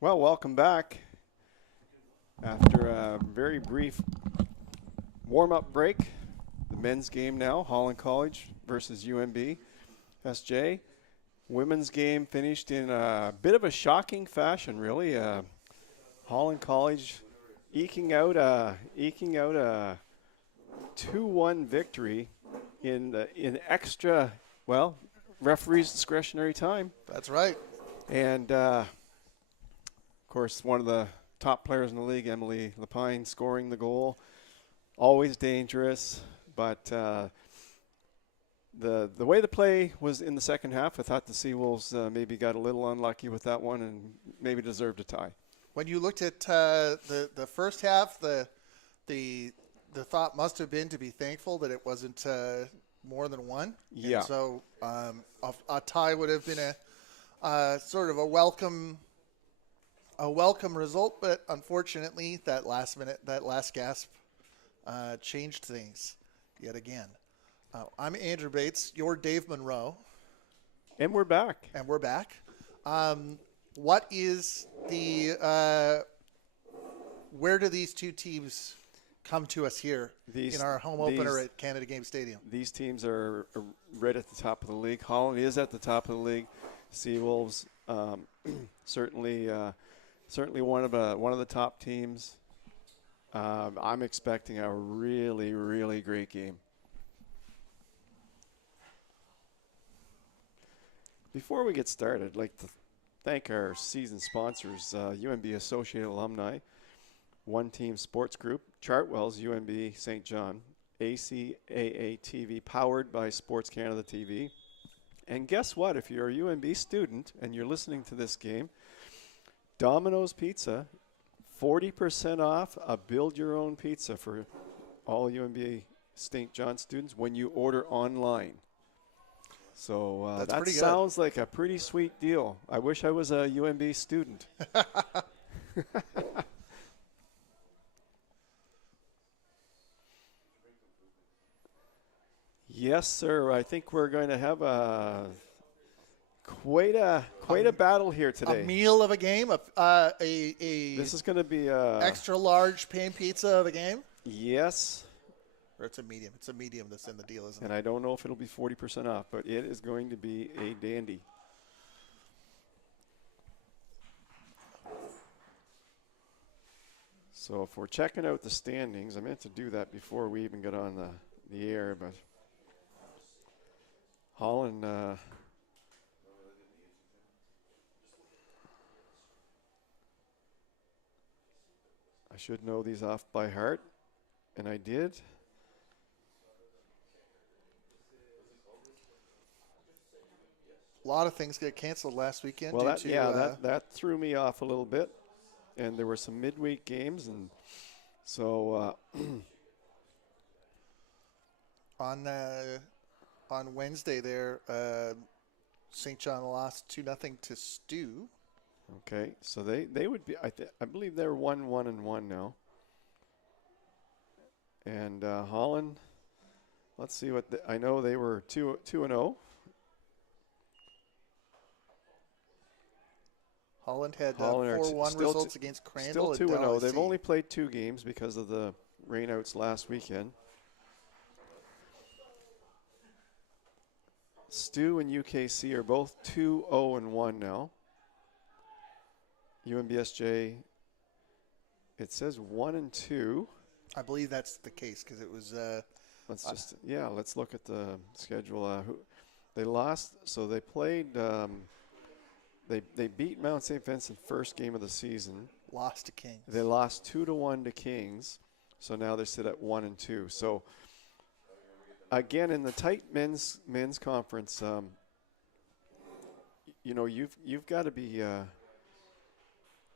Well, welcome back after a very brief warm-up break. The men's game now, Holland College versus UNBSJ. Women's game finished in a bit of a shocking fashion, really. Holland College eking out a 2-1 victory in extra, well, referee's discretionary time. That's right. And of course, one of the top players in the league, Emily Lapine, scoring the goal. Always dangerous, but the way the play was in the second half, I thought the Seawolves maybe got a little unlucky with that one and maybe deserved a tie. When you looked at the first half, the thought must have been to be thankful that it wasn't more than one. Yeah. And so a tie would have been a sort of a welcome result, but unfortunately, that last gasp changed things yet again. I'm Andrew Bates. You're Dave Monroe. And we're back. And we're back. What is the where do these two teams come to us here in our home opener at Canada Game Stadium? These teams are right at the top of the league. Holland is at the top of the league. Seawolves certainly one of the top teams. I'm expecting a really, really great game. Before we get started, I'd like to thank our season sponsors, UNB Associate Alumni, One Team Sports Group, Chartwell's UNB St. John, ACAA TV, powered by Sports Canada TV. And guess what? If you're a UNB student and you're listening to this game, Domino's Pizza, 40% off a build-your-own pizza for all UNB St. John students when you order online. So that sounds like a pretty sweet deal. I wish I was a UNB student. Yes, sir. I think we're going to have quite a battle here today. A meal of a game. This is going to be a extra large pan pizza of a game. Yes. Or it's a medium. It's a medium that's in the deal, isn't it? And I don't know if it'll be 40% off, but it is going to be a dandy. So if we're checking out the standings, I meant to do that before we even got on the air, but Holland I should know these off by heart, and I did. A lot of things get canceled last weekend. Well, that threw me off a little bit, and there were some midweek games, and so on Wednesday there, St. John lost 2-0 to Stew. Okay, so they would be. I believe they're 1-1 now, and Holland. Let's see what I know. They were 2-0. Holland had 4-1 results against Crandall. Still 2-0. They've only played 2 games because of the rainouts last weekend. Stew and UKC are both 2-0-1 now. UNBSJ, it says 1-2. I believe that's the case because it was. Let's look at the schedule. They lost, so they played. They beat Mount St. Vincent first game of the season. Lost to Kings. They lost 2-1 to Kings, so now they sit at 1-2. So again, in the tight men's conference, you've got to be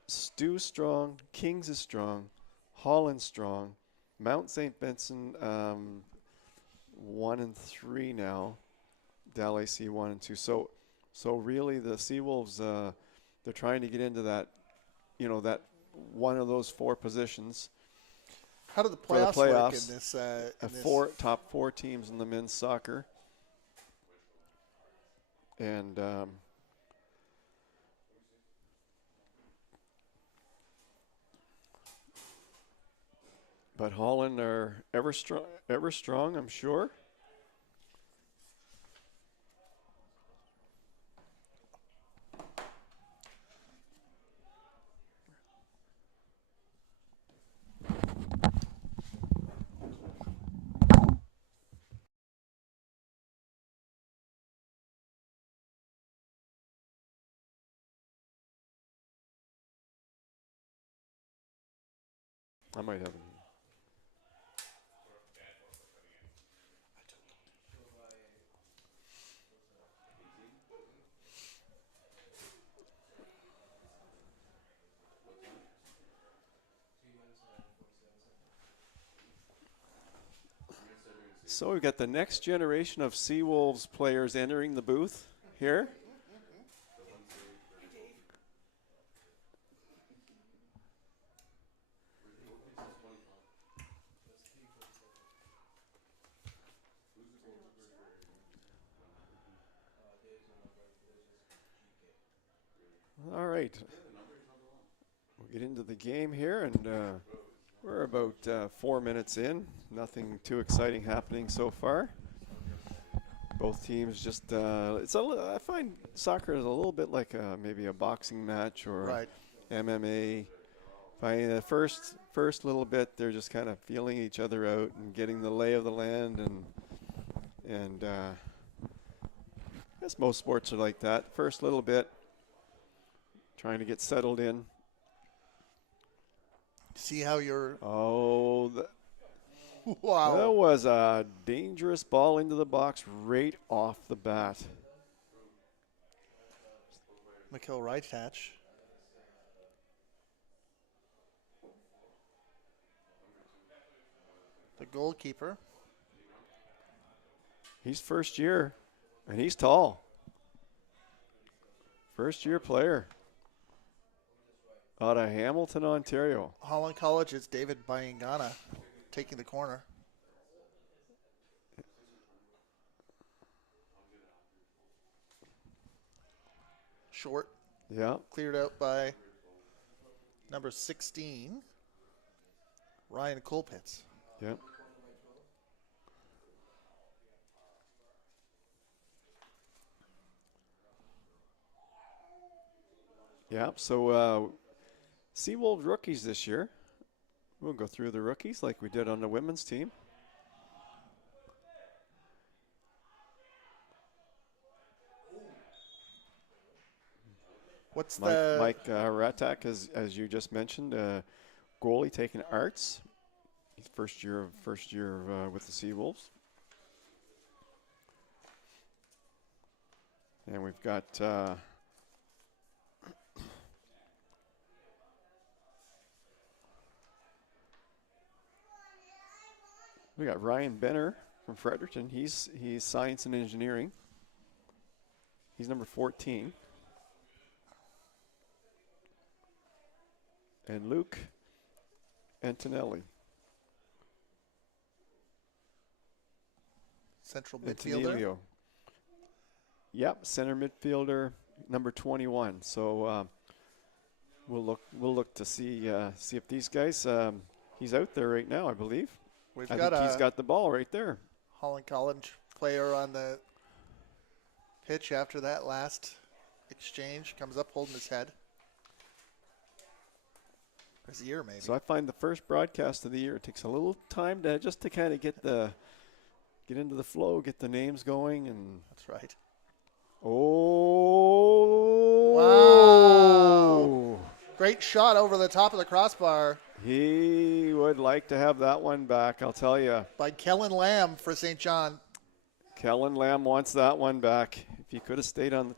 Stew strong, Kings is strong, Holland strong, Mount St. Vincent 1-3 now, Dalac 1-2. So really, the Seawolves, they're trying to get into that, that one of those 4 positions. How do the playoffs work in this? Top 4 teams in the men's soccer, and But Holland are ever strong, I'm sure. I might have it. So we've got the next generation of Seawolves players entering the booth here. All right. We'll get into the game here, and we're about 4 minutes in. Nothing too exciting happening so far. Both teams just, I find soccer is a little bit like maybe a boxing match or MMA. By the first little bit, they're just kind of feeling each other out and getting the lay of the land, and I guess most sports are like that. First little bit, trying to get settled in. See how you're... Oh, wow. That was a dangerous ball into the box right off the bat. McKill right hatch. The goalkeeper. He's first year, and he's tall. First year player out of Hamilton, Ontario. Holland College is David Bayangana taking the corner. Short. Yeah. Cleared out by number 16, Ryan Colpitz. Yep. Yeah, so Seawolves rookies this year. We'll go through the rookies like we did on the women's team. What's Mike Ratak, as you just mentioned, goalie taking arts. He's first year with the Seawolves. And we've got Ryan Benner from Fredericton. He's science and engineering. He's number 14. And Luke Antonelli. Central midfielder. Antonelio. Yep, center midfielder, number 21. So we'll look to see if these guys. He's out there right now, I believe. I think he's got the ball right there. Holland College player on the pitch after that last exchange. Comes up holding his head. His ear, maybe. So I find the first broadcast of the year, it takes a little time to kind of get into the flow, get the names going, and that's right. Oh! Wow! Great shot over the top of the crossbar. He would like to have that one back, I'll tell you. By Kellen Lamb for St. John. Kellen Lamb wants that one back. If he could have stayed on,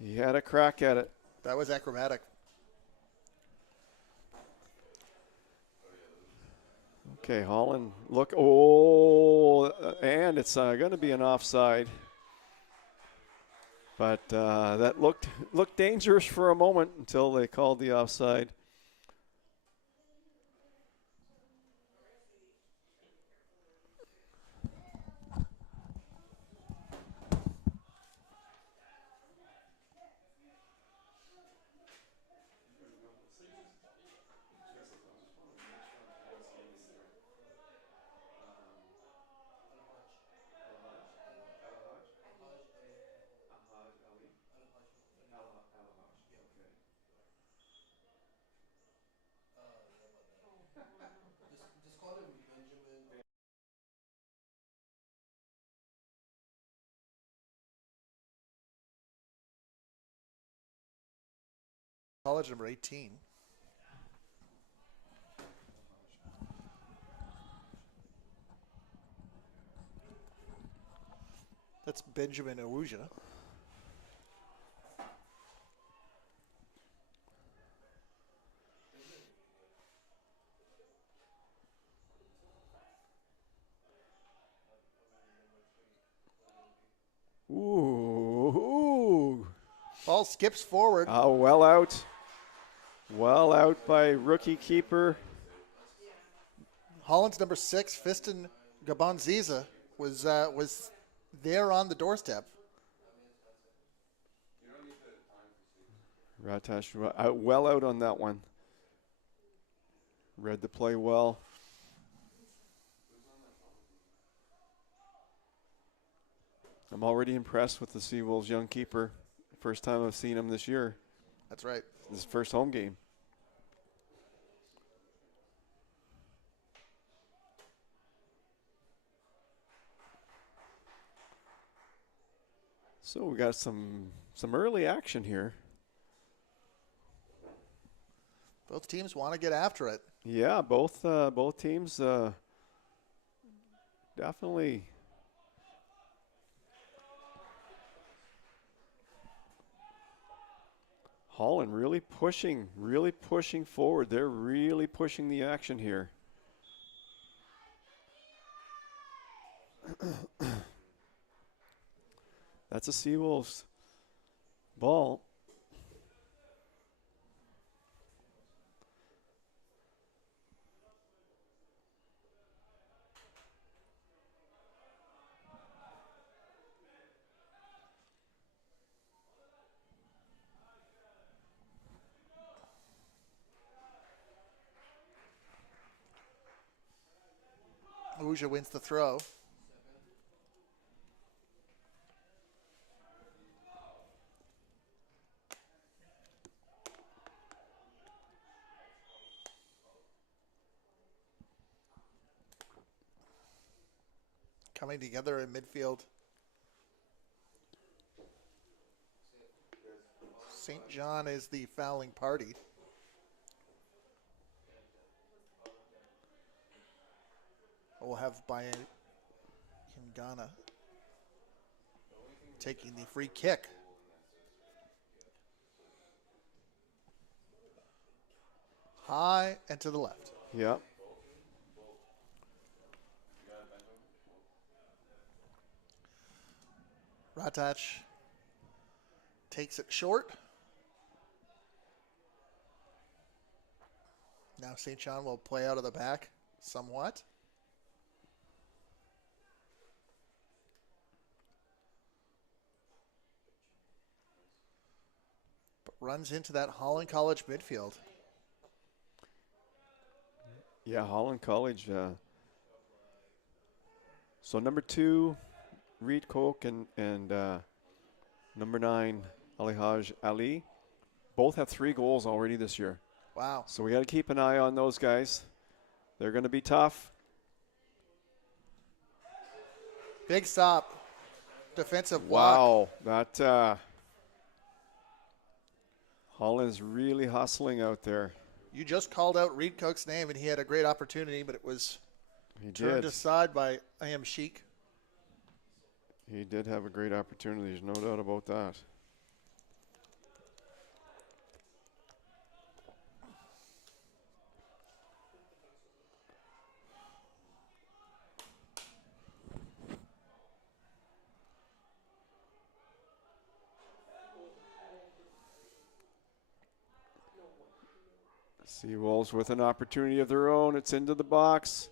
he had a crack at it. That was acrobatic. Okay, Holland, look. Oh, and it's going to be an offside. But that looked dangerous for a moment until they called the offside. College, number 18. That's Benjamin Awuja. Ooh. Ball skips forward. Oh, well out. Well out by rookie keeper. Holland's number 6, Fiston Gabonziza, was there on the doorstep. Ratash well out on that one. Read the play well. I'm already impressed with the Seawolves young keeper. First time I've seen him this year. That's right. His first home game. So we got some early action here. Both teams want to get after it. Yeah, both teams definitely. Holland really pushing forward. They're really pushing the action here. That's a Seawolves ball. Awuja wins the throw. Coming together in midfield. St. John is the fouling party. We'll have Bayan Ghana taking the free kick. High and to the left. Yeah. Ratach takes it short. Now St. John will play out of the back somewhat. But runs into that Holland College midfield. Yeah, Holland College. So number 2, Reed Koch and number 9, Alihaj Ali, both have 3 goals already this year. Wow. So we got to keep an eye on those guys. They're going to be tough. Big stop. Defensive block. Wow, that Holland's really hustling out there. You just called out Reed Koch's name, and he had a great opportunity, but it was turned aside by I Am Sheik. He did have a great opportunity. There's no doubt about that. Seawolves with an opportunity of their own. It's into the box.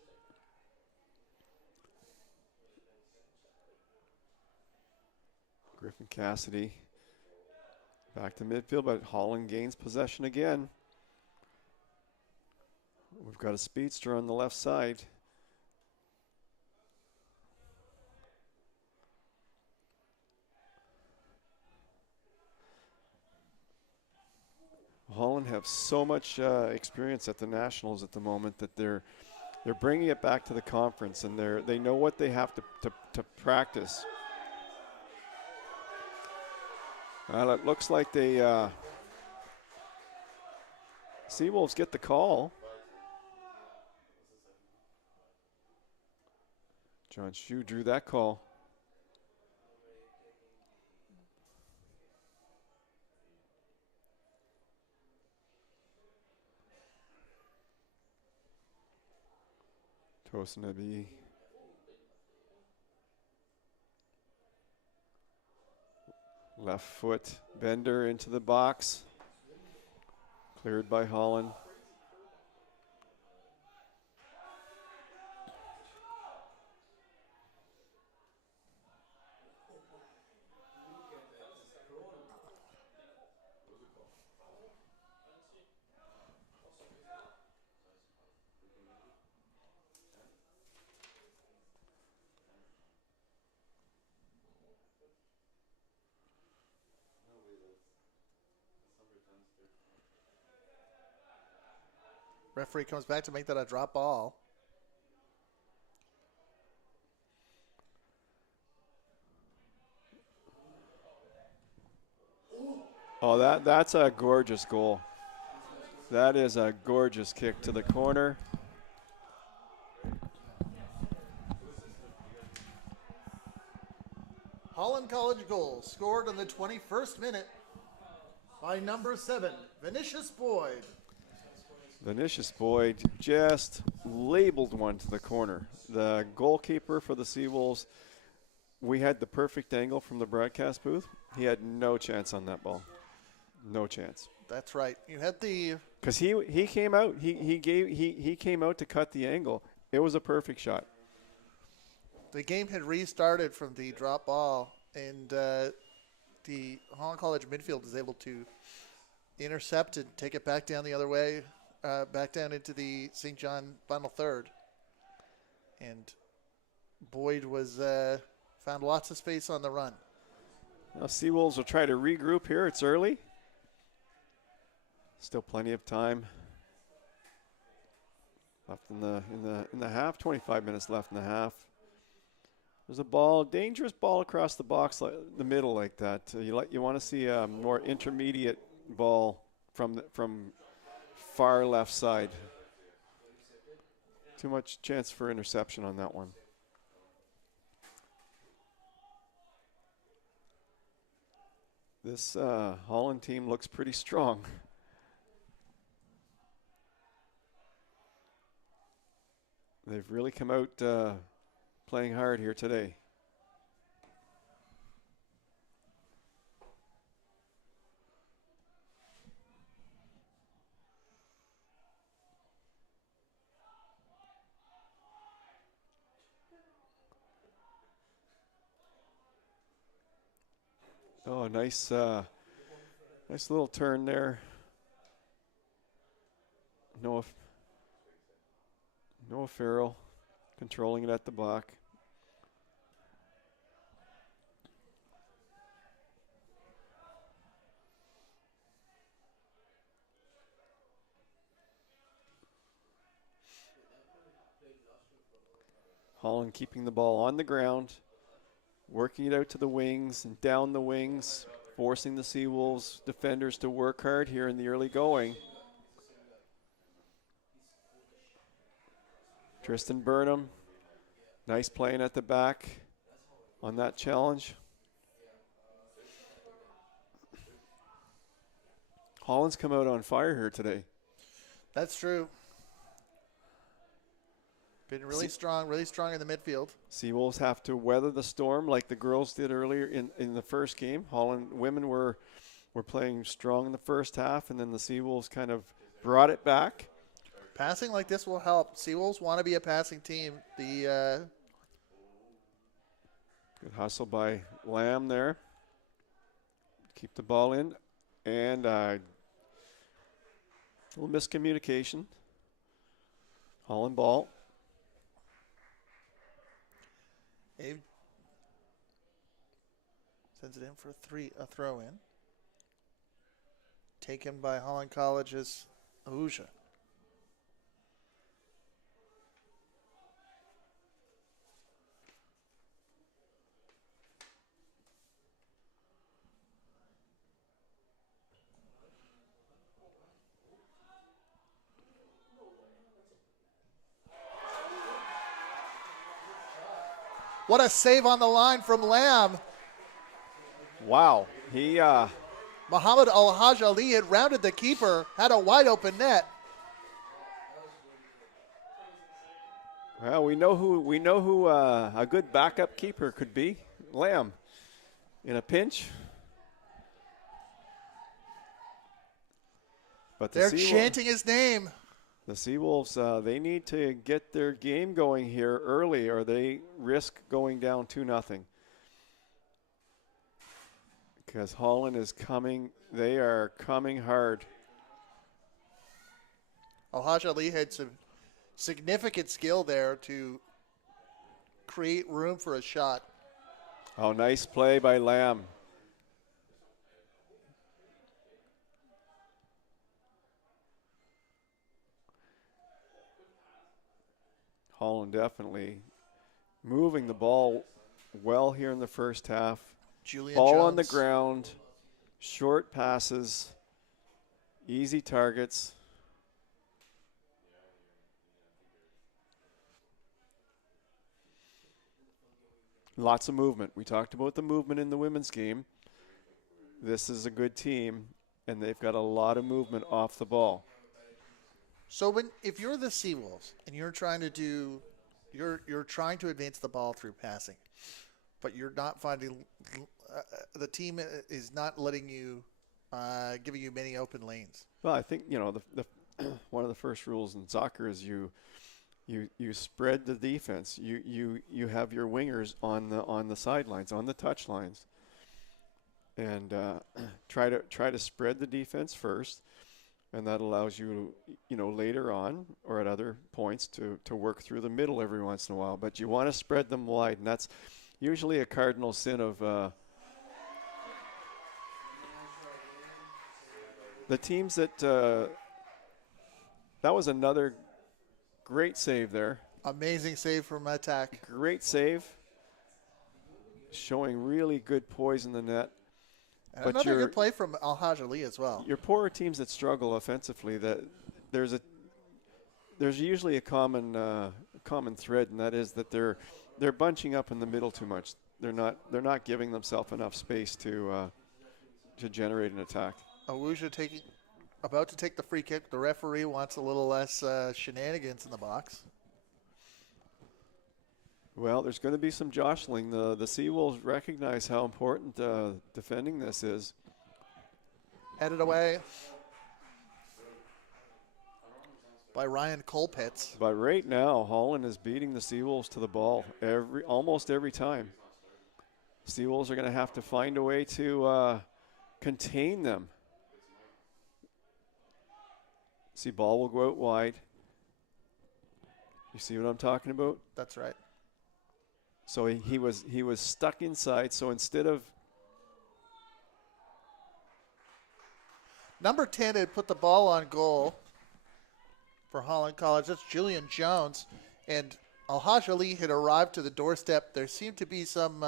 Griffin Cassidy back to midfield, but Holland gains possession again. We've got a speedster on the left side. Holland have so much experience at the Nationals at the moment that they're bringing it back to the conference, and they know what they have to practice. Well, it looks like they Seawolves get the call. John Shue drew that call. Tosinabe. Left foot bender into the box. Cleared by Holland. Referee comes back to make that a drop ball. Oh, that's a gorgeous goal. That is a gorgeous kick to the corner. Holland College goal scored in the 21st minute by number 7, Vinicius Boyd. Vinicius Boyd just labeled one to the corner. The goalkeeper for the Seawolves, we had the perfect angle from the broadcast booth. He had no chance on that ball. No chance. That's right. You had the because he came out. He came out to cut the angle. It was a perfect shot. The game had restarted from the drop ball, and the Holland College midfield is able to intercept and take it back down the other way, back down into the St. John final third. And Boyd was found lots of space on the run. Now Seawolves will try to regroup here. It's early. Still plenty of time left in the half. 25 minutes left in the half. There's a ball, dangerous ball across the box, the middle like that. You want to see a more intermediate ball from far left side. Too much chance for interception on that one. This Holland team looks pretty strong. They've really come out playing hard here today. Oh, nice little turn there. Noah Farrell controlling it at the back. Holland keeping the ball on the ground, working it out to the wings and down the wings, forcing the Seawolves defenders to work hard here in the early going. Tristan Burnham, nice playing at the back on that challenge. Holland's come out on fire here today. That's true. Been really strong in the midfield. Seawolves have to weather the storm like the girls did earlier in the first game. Holland women were playing strong in the first half, and then the Seawolves kind of brought it back. Passing like this will help. Seawolves want to be a passing team. Good hustle by Lamb there. Keep the ball in. And a little miscommunication. Holland ball. Abe sends it in for a throw in. Taken by Holland College's Ahuja. What a save on the line from Lamb. Wow. He Muhammad Al-Haj Ali had rounded the keeper, had a wide open net. well, we know who a good backup keeper could be. Lamb in a pinch. But they're chanting his name. The Seawolves, they need to get their game going here early, or they risk going down 2-0. Because Holland is coming. They are coming hard. Al-Haj Ali had some significant skill there to create room for a shot. Oh, nice play by Lamb. Holland definitely moving the ball well here in the first half. Julian ball Jones on the ground, short passes, easy targets. Lots of movement. We talked about the movement in the women's game. This is a good team, and they've got a lot of movement off the ball. So if you're the Seawolves and you're trying to advance the ball through passing, but you're not finding the team is not letting you giving you many open lanes. Well, I think the one of the first rules in soccer is you spread the defense. You have your wingers on the sidelines, on the touch lines, and try to spread the defense first. And that allows you, later on or at other points to work through the middle every once in a while. But you want to spread them wide, and that's usually a cardinal sin of the teams that that was another great save there. Amazing save from attack. Great save. Showing really good poise in the net. And another good play from Al-Haj Ali as well. Your poorer teams that struggle offensively, that there's usually a common thread, and that is that they're bunching up in the middle too much. They're not giving themselves enough space to generate an attack. Awuja about to take the free kick. The referee wants a little less shenanigans in the box. Well, there's going to be some jostling. The Seawolves recognize how important defending this is. Headed away by Ryan Colpitz. But right now, Holland is beating the Seawolves to the ball almost every time. Seawolves are going to have to find a way to contain them. See, ball will go out wide. You see what I'm talking about? That's right. So he was stuck inside. So instead of number 10 had put the ball on goal for Holland College. That's Julian Jones, and Al-Haj Ali had arrived to the doorstep. There seemed to be some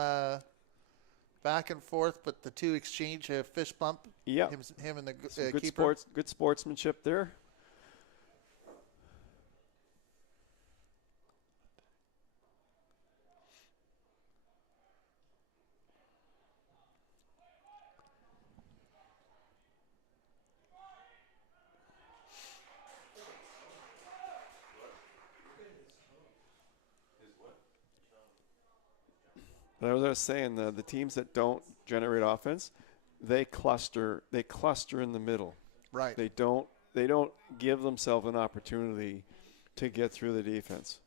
back and forth, but the two exchange a fist bump. Yeah, him and the good keeper. Good sportsmanship there. But as I was saying, the teams that don't generate offense, they cluster in the middle. Right. They don't give themselves an opportunity to get through the defense.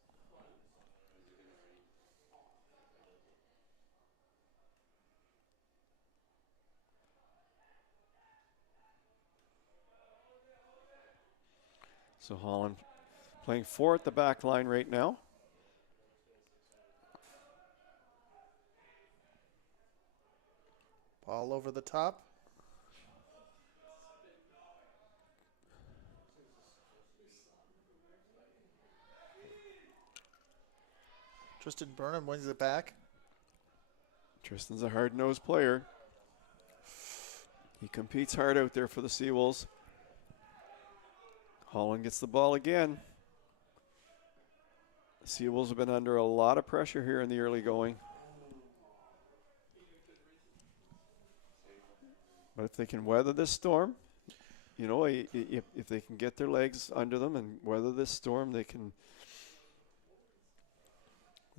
So Holland playing 4 at the back line right now. Ball over the top. Tristan Burnham wins it back. Tristan's a hard-nosed player. He competes hard out there for the Seawolves. Holland gets the ball again. Seawolves have been under a lot of pressure here in the early going. But if they can weather this storm, you know, if they can get their legs under them and weather this storm, they can.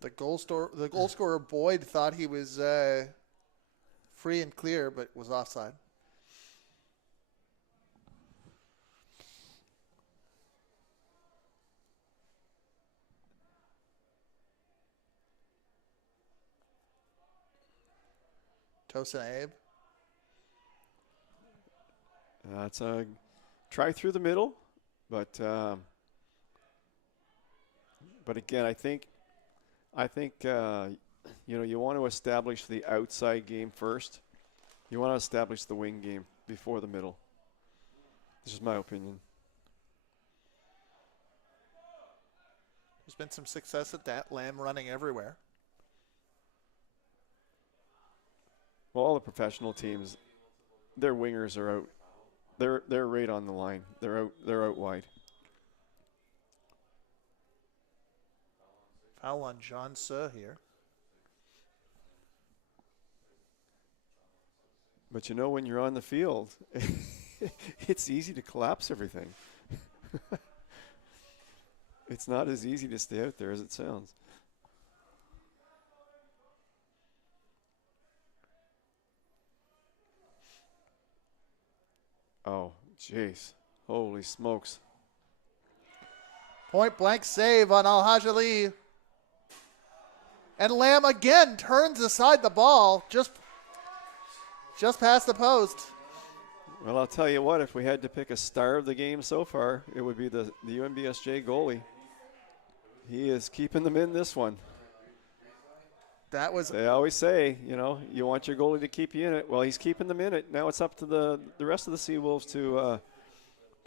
The goal scorer Boyd thought he was free and clear, but was offside. Tosin Abe. That's a try through the middle, but again, I think you know, you want to establish the outside game first. You want to establish the wing game before the middle. This is my opinion. There's been some success at that. Lamb running everywhere. Well, all the professional teams, their wingers are out. They're right on the line. They're out wide. Foul on John Suh here. But you know, when you're on the field, it's easy to collapse everything. It's not as easy to stay out there as it sounds. Oh, jeez. Holy smokes. Point blank save on Al-Haj Ali. And Lamb again turns aside the ball just past the post. Well, I'll tell you what, if we had to pick a star of the game so far, it would be the UNBSJ goalie. He is keeping them in this one. That was. They always say, you know, you want your goalie to keep you in it. Well, he's keeping them in it. Now it's up to the rest of the Seawolves to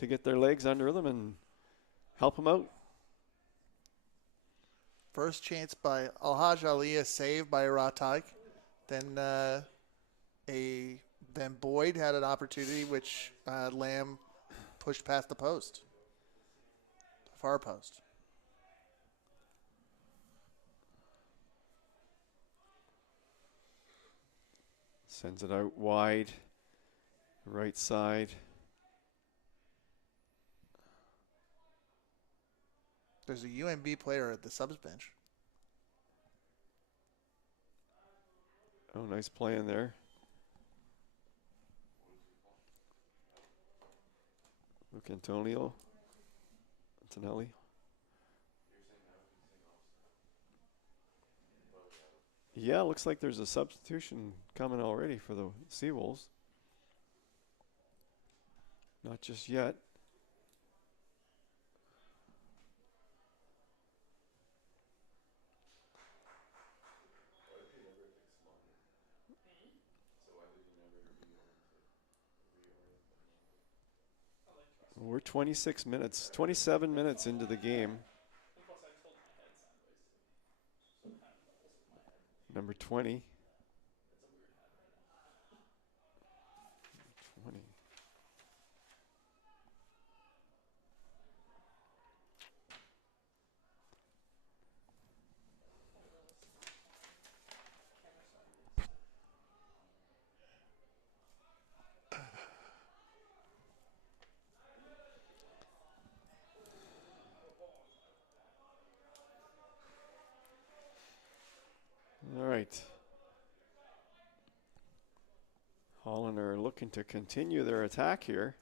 get their legs under them and help them out. First chance by Al-Haj Ali, a save by Rataj. Then Boyd had an opportunity which Lamb pushed past the post, far post. Sends it out wide, right side. There's a UNB player at the subs bench. Oh, nice play in there. Luke Antonelli. Yeah, looks like there's a substitution coming already for the Seawolves. Not just yet. We're 27 minutes into the game. Number 20. 20. All right. Holland are looking to continue their attack here.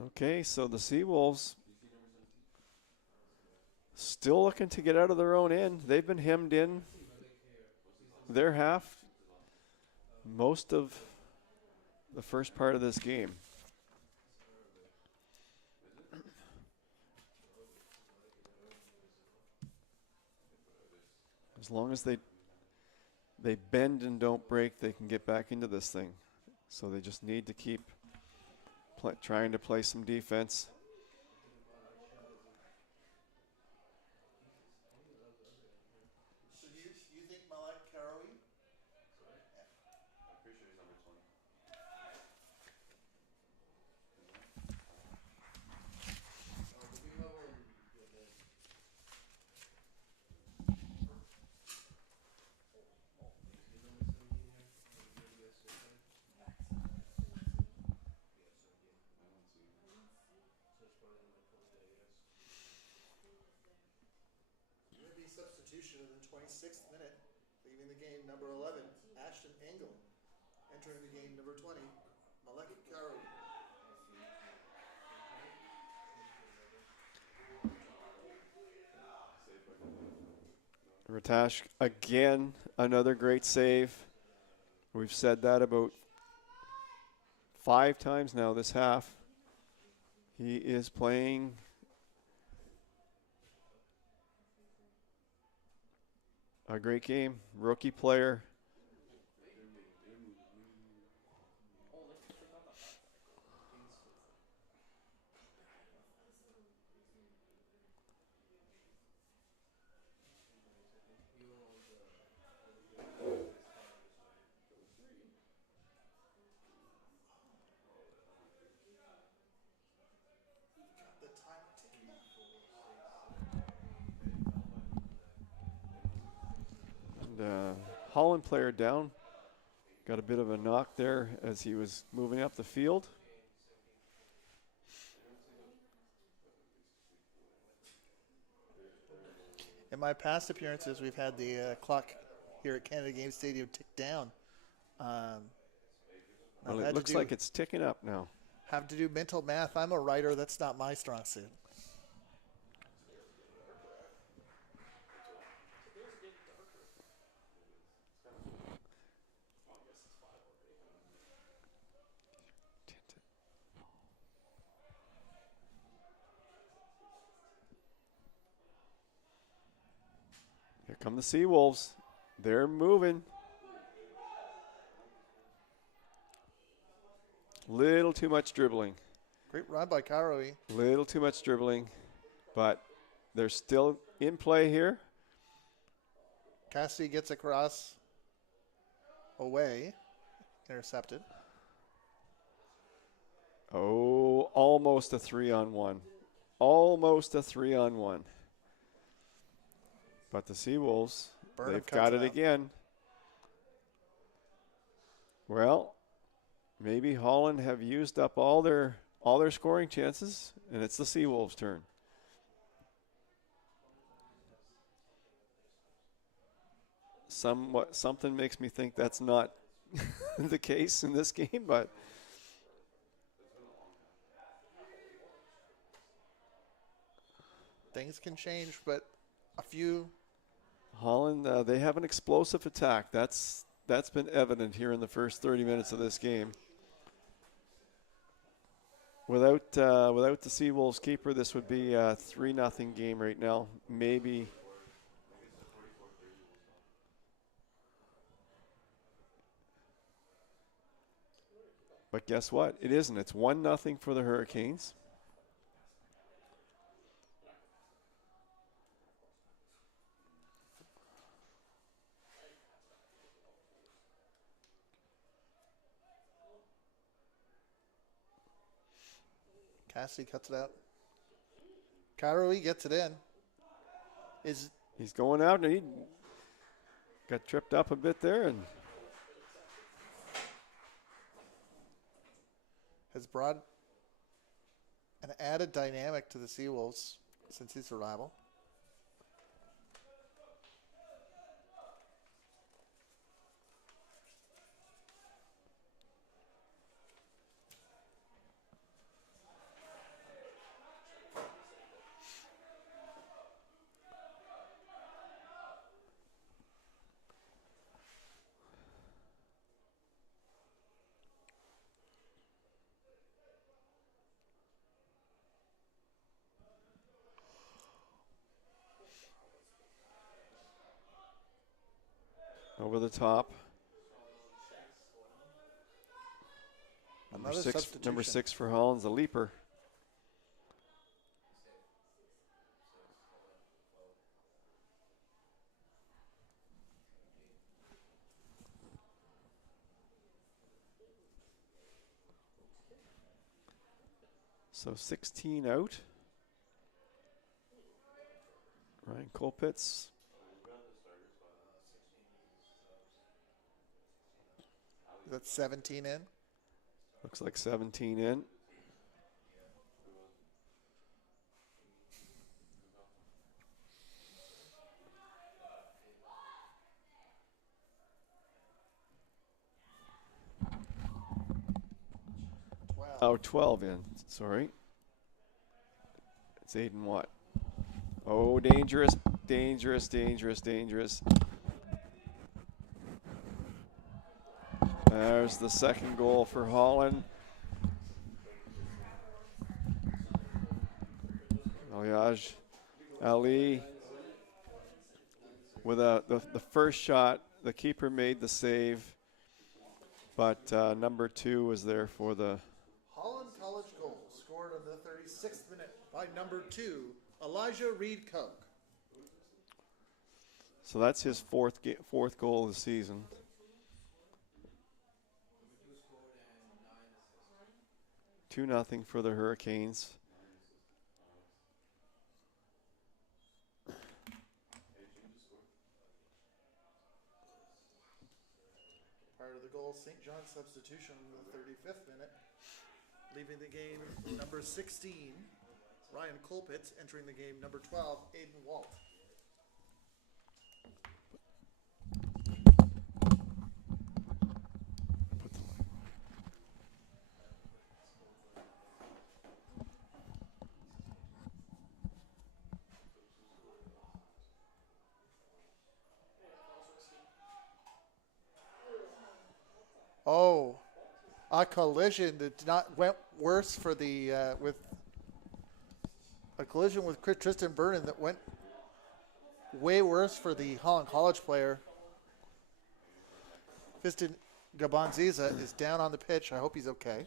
Okay, so the Seawolves still looking to get out of their own end. They've been hemmed in their half most of the first part of this game. As long as they bend and don't break, they can get back into this thing. So they just need to keep trying to play some defense. So you think Malek Karoui? Substitution in the 26th minute, leaving the game number 11, Ashton Engel. Entering the game number 20, Malek Karoui. Ratash, again, another great save. We've said that about 5 times now this half. He is playing a great game. Rookie player. And Holland player down. Got a bit of a knock there as he was moving up the field. In my past appearances, we've had the clock here at Canada Game Stadium tick down. Well, it looks like it's ticking up now. Have to do mental math. I'm a writer. That's not my strong suit. Here come the Seawolves. They're moving. Little too much dribbling. Great run by Karoui. Little too much dribbling, but they're still in play here. Cassidy gets across, away, intercepted. Oh, almost a 3-on-1. Almost a 3-on-1. But the Seawolves, they've got it again. Well, maybe Holland have used up all their scoring chances, and it's the Seawolves' turn. Something makes me think that's not the case in this game, but things can change, but a few. Holland, they have an explosive attack. That's been evident here in the first 30 minutes of this game. Without the Seawolves keeper, this would be a 3-0 game right now. Maybe. But guess what? It isn't. It's 1-0 for the Hurricanes. Cassidy cuts it out. Karoui gets it in. He's going out, and he got tripped up a bit there, and has brought an added dynamic to the Seawolves since his arrival. over the top. Another substitution. Number 6 for Holland's a leaper. So 16 out. Ryan Colpitz. That's 17 in. Looks like 17 in. Oh, 12 in. Sorry. It's Aiden Watt. Oh, dangerous, dangerous, dangerous, dangerous. There's the second goal for Holland. Alyaj Ali with the first shot. The keeper made the save, but number 2 was there for the Holland College goal scored on the 36th minute by number 2, Elijah Reed Cook. So that's his fourth goal of the season. Two nothing for the Hurricanes. Prior to the goal, St. John's substitution in the 35th minute, leaving the game number 16, Ryan Colpitz, entering the game number 12, Aiden Walt. Oh, a collision that went worse for the with a collision with Tristan Vernon that went way worse for the Holland College player. Fiston Gabanziza is down on the pitch. I hope he's okay.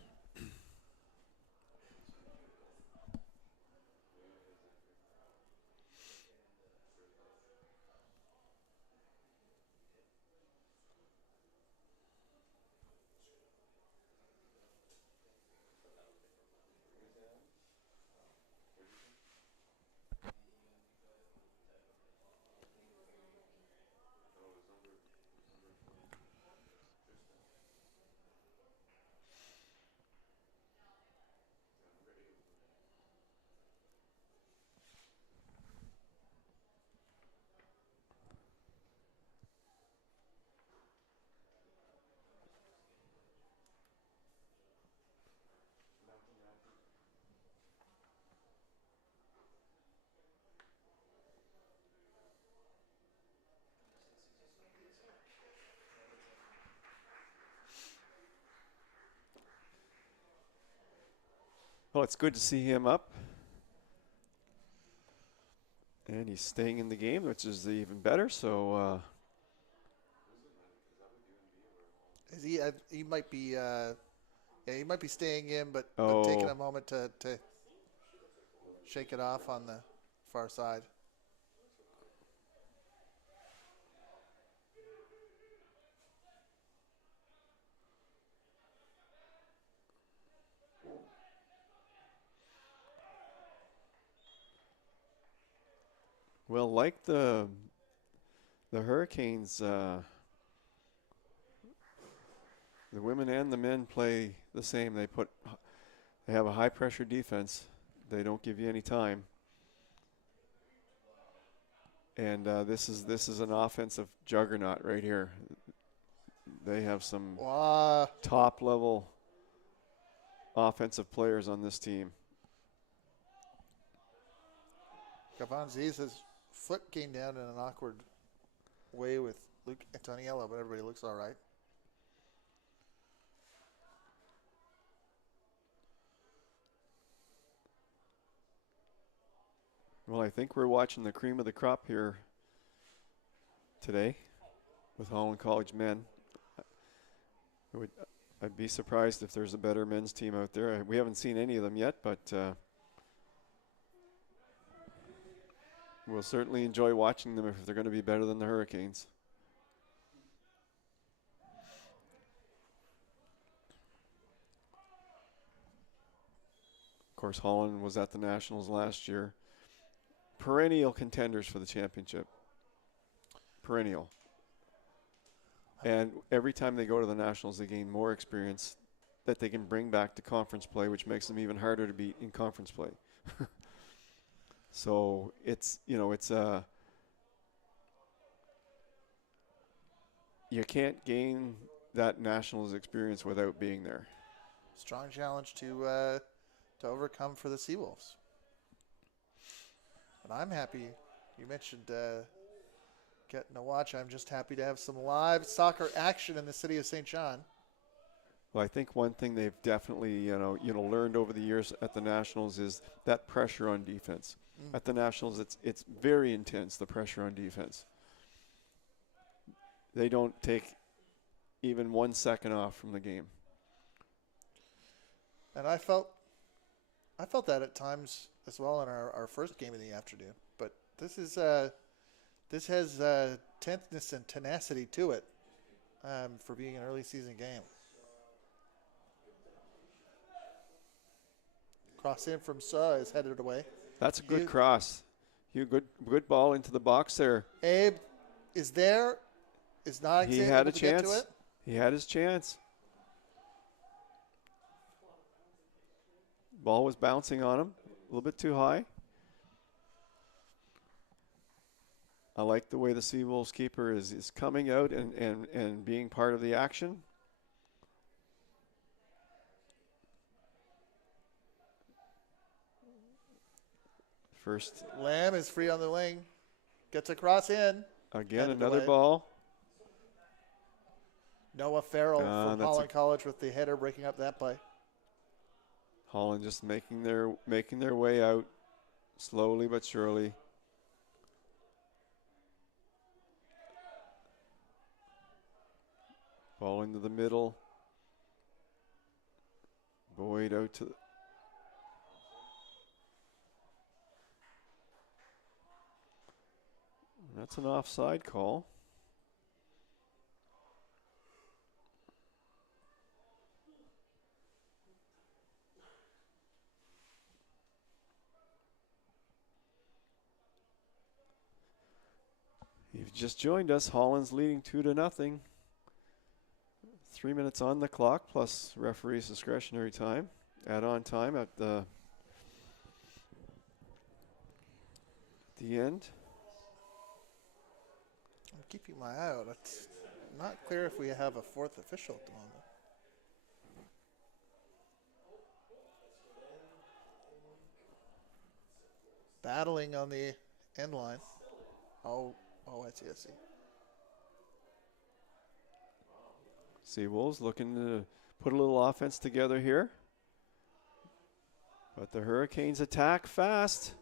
Well, it's good to see him up. And he's staying in the game, which is even better. So Is he? He might be. Yeah, he might be staying in, but Oh. taking a moment to shake it off on the far side. well, like the Hurricanes, the women and the men play the same. They have a high pressure defense. They don't give you any time. And this is an offensive juggernaut right here. They have some top level offensive players on this team. Gavanziza's foot came down in an awkward way with Luke Antoniello, but everybody looks all right. Well, I think we're watching the cream of the crop here today. with Holland College men. I'd be surprised if there's a better men's team out there. We haven't seen any of them yet, but we'll certainly enjoy watching them if they're going to be better than the Hurricanes. Of course, Holland was at the Nationals last year. Perennial contenders for the championship. Perennial. And every time they go to the Nationals, they gain more experience that they can bring back to conference play, which makes them even harder to beat in conference play. So it's, you can't gain that Nationals experience without being there. Strong challenge to overcome for the Seawolves. But I'm happy. You mentioned getting to watch. I'm just happy to have some live soccer action in the city of St. John. Well, I think one thing they've definitely, learned over the years at the Nationals is that pressure on defense. At the Nationals, it's very intense, the pressure on defense. They don't take even 1 second off from the game. And I felt that at times as well in our first game of the afternoon. But this has tenseness and tenacity to it for being an early season game. Cross in from Saw is headed away. That's a good cross. Good ball into the box there. Abe is there. Is not he had a to chance. Get to it. He had his chance. Ball was bouncing on him a little bit too high. I like the way the Seawolves keeper is coming out and being part of the action. First. Lamb is free on the wing. Gets a cross in. Again, another ball. Noah Farrell from Holland College with the header breaking up that play. Holland just making their way out slowly but surely. Ball into the middle. Boyd out to that's an offside call. You've just joined us. Holland's leading 2-0. 3 minutes on the clock plus referee's discretionary time. Add-on time at the end. I'm keeping my eye out. It's not clear if we have a fourth official at the moment. Battling on the end line. Oh, I see. Seawolves looking to put a little offense together here. But the Hurricanes attack fast.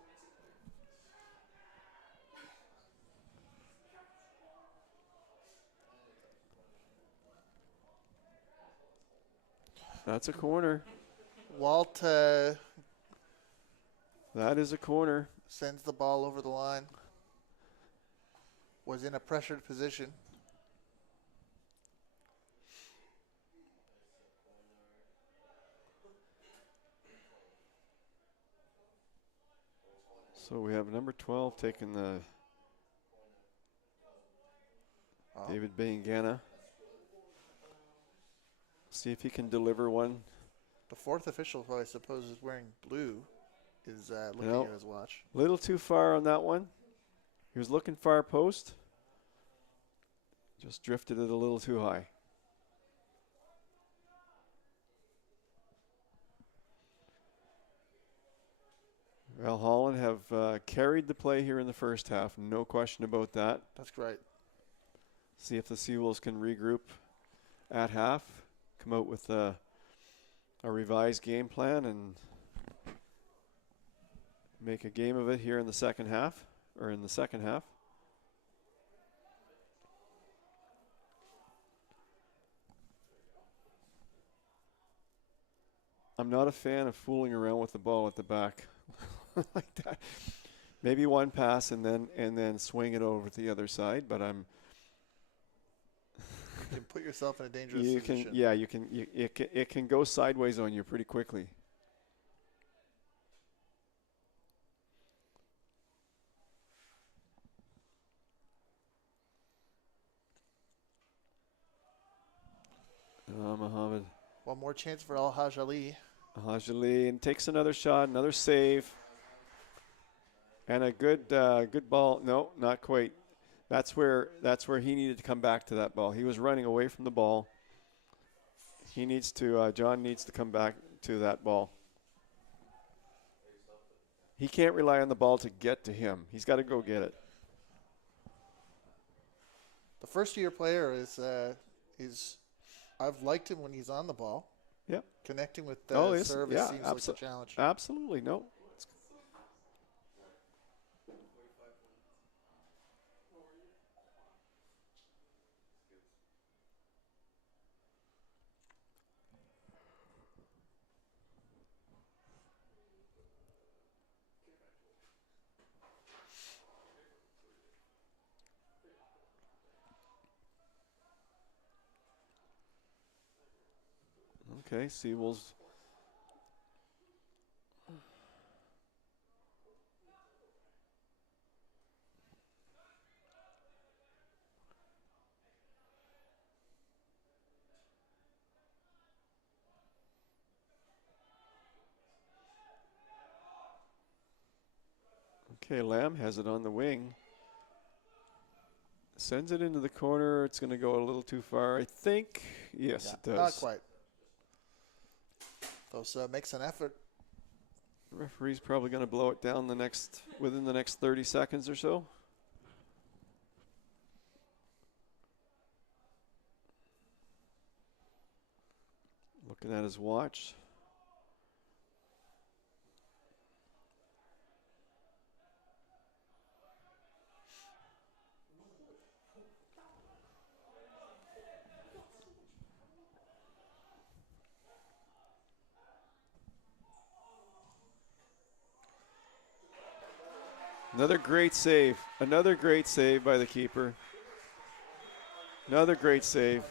That's a corner. Walt that is a corner. Sends the ball over the line. Was in a pressured position. So we have number 12 taking the David Bayingana. See if he can deliver one. The fourth official, who I suppose is wearing blue, is looking at his watch. A little too far on that one. He was looking far post. Just drifted it a little too high. Well, Holland have carried the play here in the first half. No question about that. That's great. See if the Seawolves can regroup at half, come out with a revised game plan and make a game of it here in the second half. I'm not a fan of fooling around with the ball at the back like that. Maybe one pass and then swing it over to the other side, but You can put yourself in a dangerous you position. can, yeah, it can go sideways on you pretty quickly. Mohammed One more chance for Al Haj Ali. Hajali and takes another shot, another save, and a good ball. No, not quite. That's where he needed to come back to that ball. He was running away from the ball. He needs to. John needs to come back to that ball. He can't rely on the ball to get to him. He's got to go get it. The first-year player is I've liked him when he's on the ball. Yep. Connecting with yes, service yeah, seems like a challenge. Absolutely, no. Okay, Seawolves. Okay, Lamb has it on the wing. Sends it into the corner. It's going to go a little too far, I think. Yes, it does. Not quite. Those makes an effort. The referee's probably going to blow it down within the next 30 seconds or so. Looking at his watch. Another great save. Another great save by the keeper. Another great save.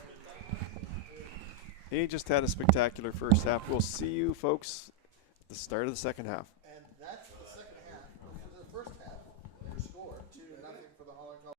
He just had a spectacular first half. We'll see you folks at the start of the second half. And that's the second half. For the first half, your score 2-0 for the Holland College.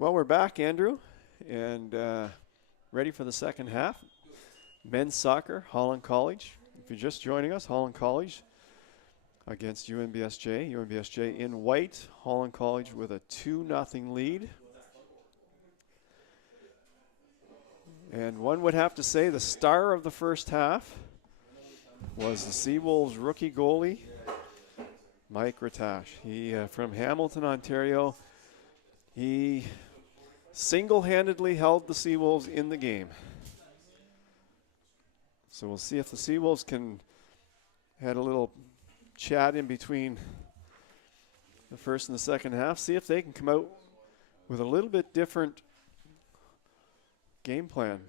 Well, we're back, Andrew, and ready for the second half. Men's soccer, Holland College. If you're just joining us, Holland College against UNBSJ. UNBSJ in white, Holland College with a 2-0 lead. And one would have to say the star of the first half was the Seawolves rookie goalie, Mike Ratash. He from Hamilton, Ontario. He single-handedly held the Seawolves in the game. So we'll see if the Seawolves can had a little chat in between the first and the second half. See if they can come out with a little bit different game plan.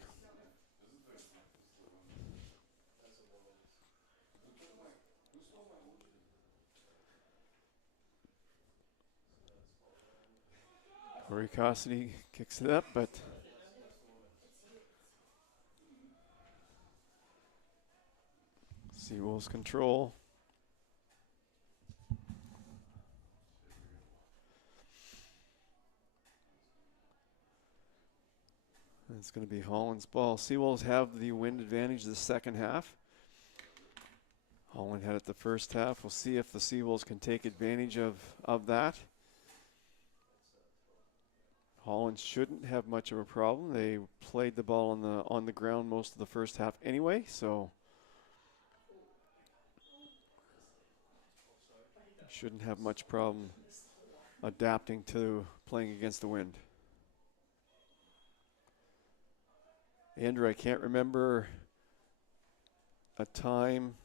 Corey Cassidy kicks it up, but Seawolves control. It's going to be Holland's ball. Seawolves have the wind advantage the second half. Holland had it the first half. We'll see if the Seawolves can take advantage of that. Holland shouldn't have much of a problem. They played the ball on the ground most of the first half anyway, so shouldn't have much problem adapting to playing against the wind. Andrew, I can't remember a time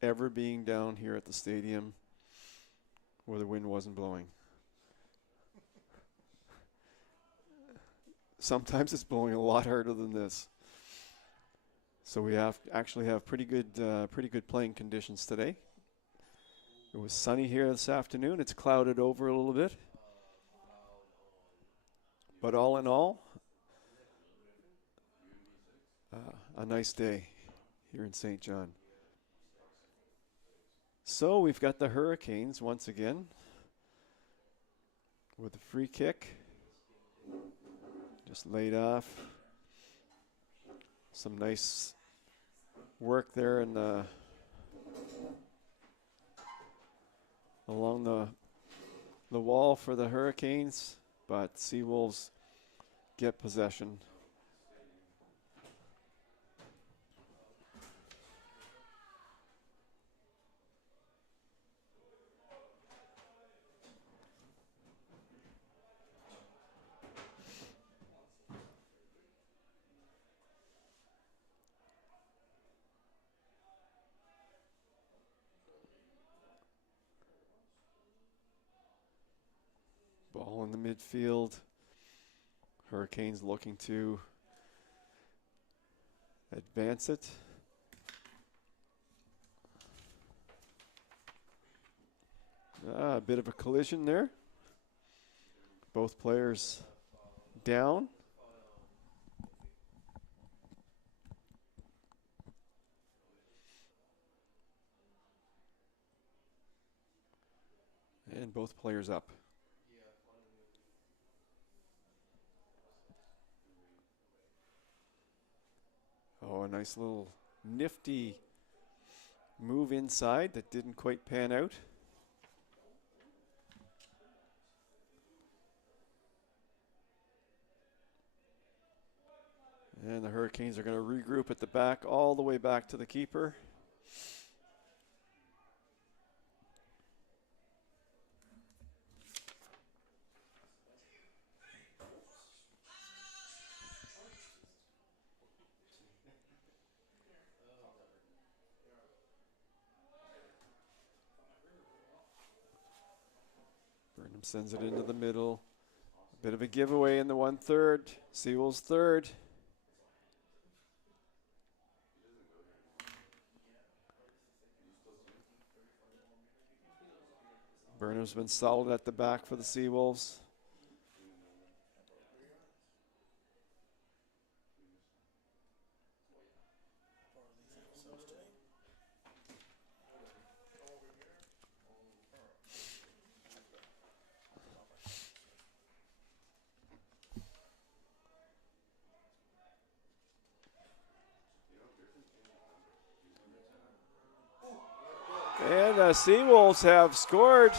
ever being down here at the stadium where the wind wasn't blowing. Sometimes it's blowing a lot harder than this. So we actually have pretty good playing conditions today. It was sunny here this afternoon. It's clouded over a little bit. But all in all, a nice day here in St. John. So we've got the Hurricanes once again with a free kick. Just laid off. Some nice work there in along the wall for the Hurricanes, but Seawolves get possession. Ball in the midfield. Hurricanes looking to advance it. A bit of a collision there. Both players down. And both players up. Oh, a nice little nifty move inside that didn't quite pan out. And the Hurricanes are going to regroup at the back, all the way back to the keeper. Burnham sends it into the middle. A bit of a giveaway in the 1/3. Seawolves third. Burnham's been solid at the back for the Seawolves. the Seawolves have scored.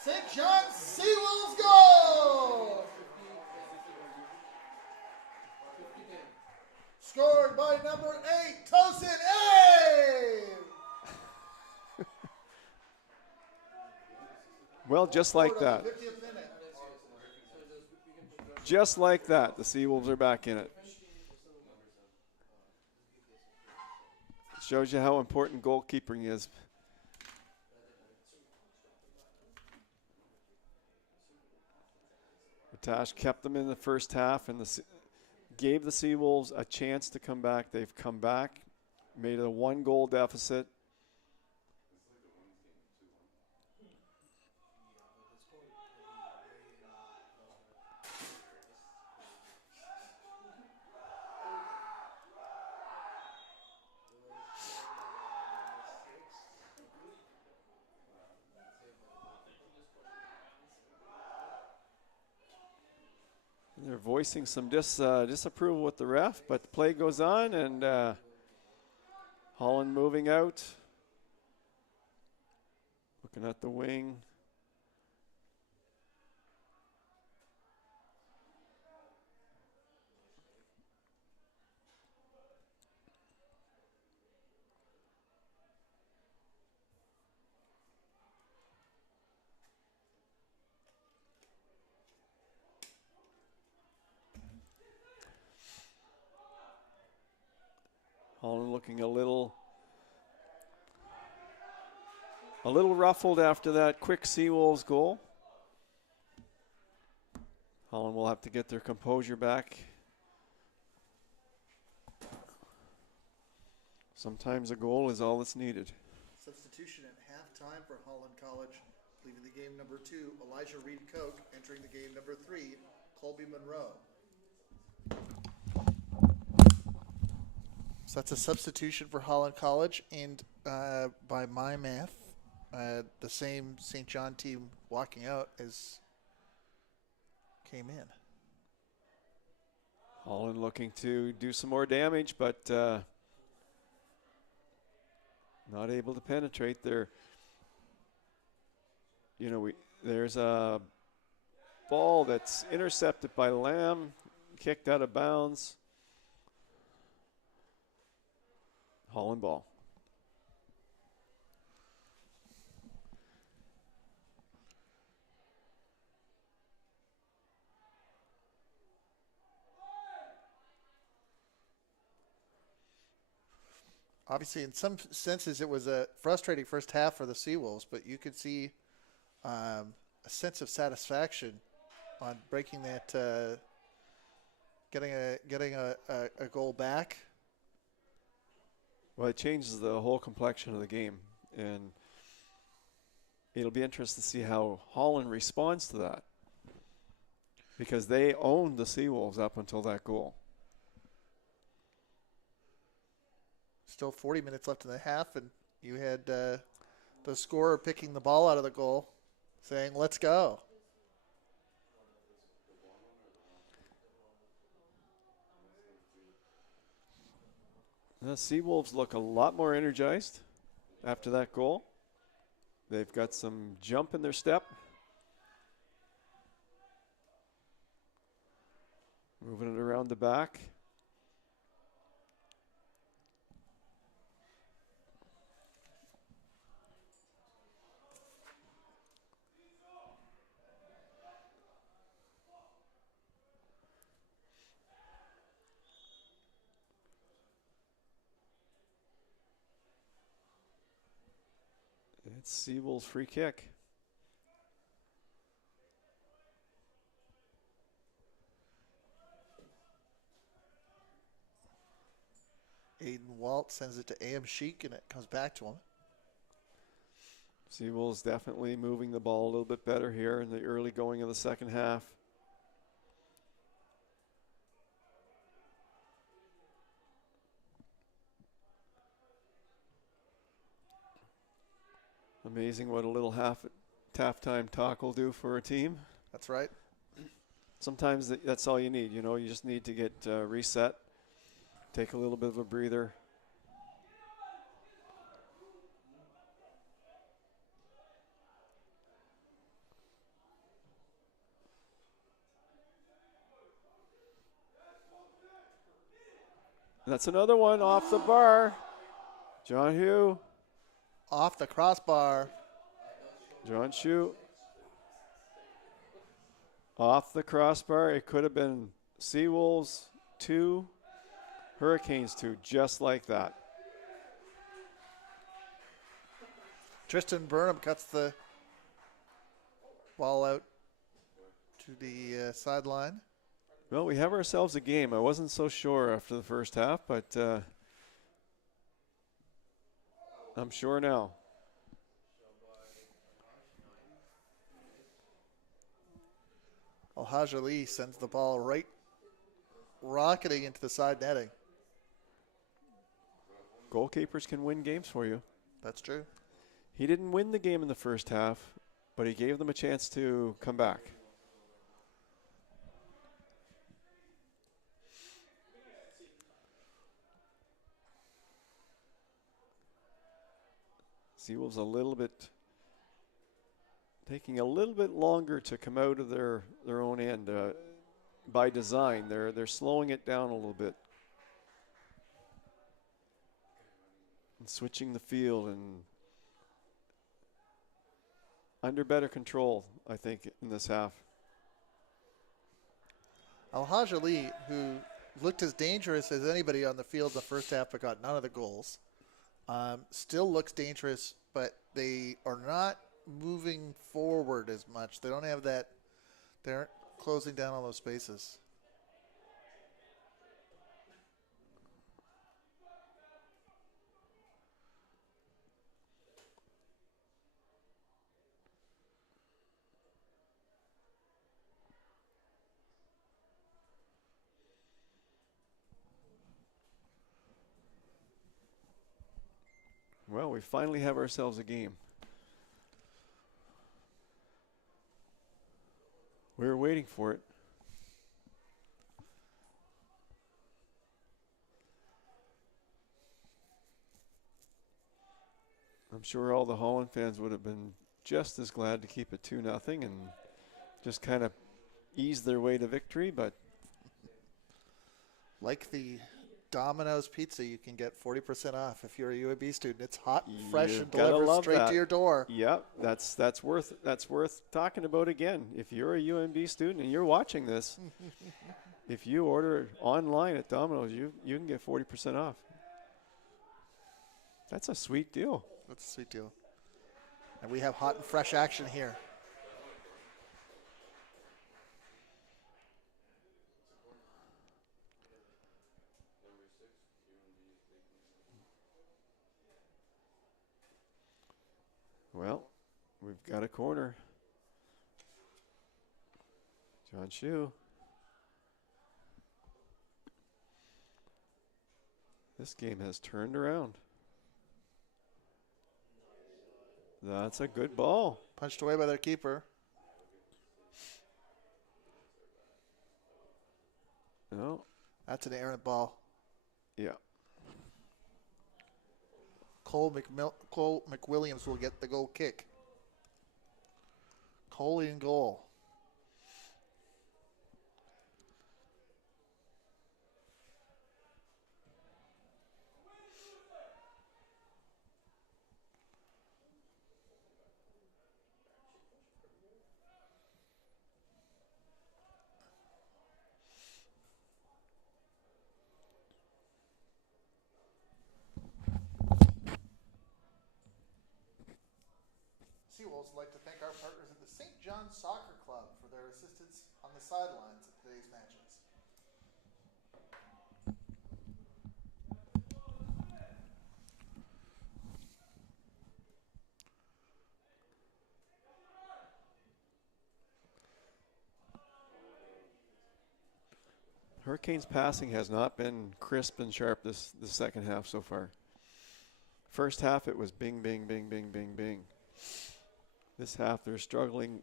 St. John's Seawolves goal! Scored by number 8, Tosin A! Well, just like that. Just like that, the Seawolves are back in it. Shows you how important goalkeeping is. Tash kept them in the first half and gave the Seawolves a chance to come back. They've come back, made it a 1-goal deficit. They're voicing some disapproval with the ref, but the play goes on, and Holland moving out. Looking at the wing. Holland looking a little ruffled after that quick Seawolves goal. Holland will have to get their composure back. Sometimes a goal is all that's needed. Substitution at halftime for Holland College. Leaving the game number 2, Elijah Reed-Koch. Entering the game number 3, Colby Monroe. So that's a substitution for Holland College, and by my math, the same St. John team walking out as came in. Holland looking to do some more damage, but not able to penetrate there. There's a ball that's intercepted by Lamb, kicked out of bounds. Holland ball. Obviously, in some senses, it was a frustrating first half for the Seawolves, but you could see a sense of satisfaction on breaking that, getting a goal back. Well, it changes the whole complexion of the game, and it'll be interesting to see how Holland responds to that, because they owned the Seawolves up until that goal. Still 40 minutes left in the half, and you had the scorer picking the ball out of the goal, saying, "Let's go." The Seawolves look a lot more energized after that goal. They've got some jump in their step. Moving it around the back. It's Seawolves free kick. Aiden Walt sends it to A.M. Sheik, and it comes back to him. Seawolves definitely moving the ball a little bit better here in the early going of the second half. Amazing what a little halftime talk will do for a team. That's right. Sometimes that's all you need. You just need to get reset, take a little bit of a breather. That's another one off the bar. John Hugh. Off the crossbar. John Hugh. Off the crossbar. It could have been Seawolves 2, Hurricanes 2, just like that. Tristan Burnham cuts the ball out to the sideline. Well, we have ourselves a game. I wasn't so sure after the first half, but I'm sure now. Al-Haj Ali sends the ball right rocketing into the side netting. Goalkeepers can win games for you. That's true. He didn't win the game in the first half, but he gave them a chance to come back. Seawolves taking a little bit longer to come out of their own end. By design, they're slowing it down a little bit. And switching the field and under better control, I think, in this half. Al-Haj Ali, who looked as dangerous as anybody on the field in the first half but got none of the goals, still looks dangerous, but they are not moving forward as much. They don't have that. They aren't closing down all those spaces. Well, we finally have ourselves a game. We were waiting for it. I'm sure all the Holland fans would have been just as glad to keep it 2-0 and just kind of ease their way to victory, but like the Domino's pizza, you can get 40% off if you're a UAB student. It's hot, fresh, and delivered straight to your door. Yep, that's worth talking about again. If you're a UNB student and you're watching this, if you order online at Domino's, you can get 40% off. That's a sweet deal. That's a sweet deal. And we have hot and fresh action here. Well, we've got a corner. John Hugh. This game has turned around. That's a good ball. Punched away by their keeper. No. That's an errant ball. Yeah. Cole McWilliams will get the goal kick. Coley in goal. Seawolves would like to thank our partners at the St. John Soccer Club for their assistance on the sidelines of today's matches. Hurricanes passing has not been crisp and sharp the second half so far. First half it was bing, bing, bing, bing, bing, bing. This half they're struggling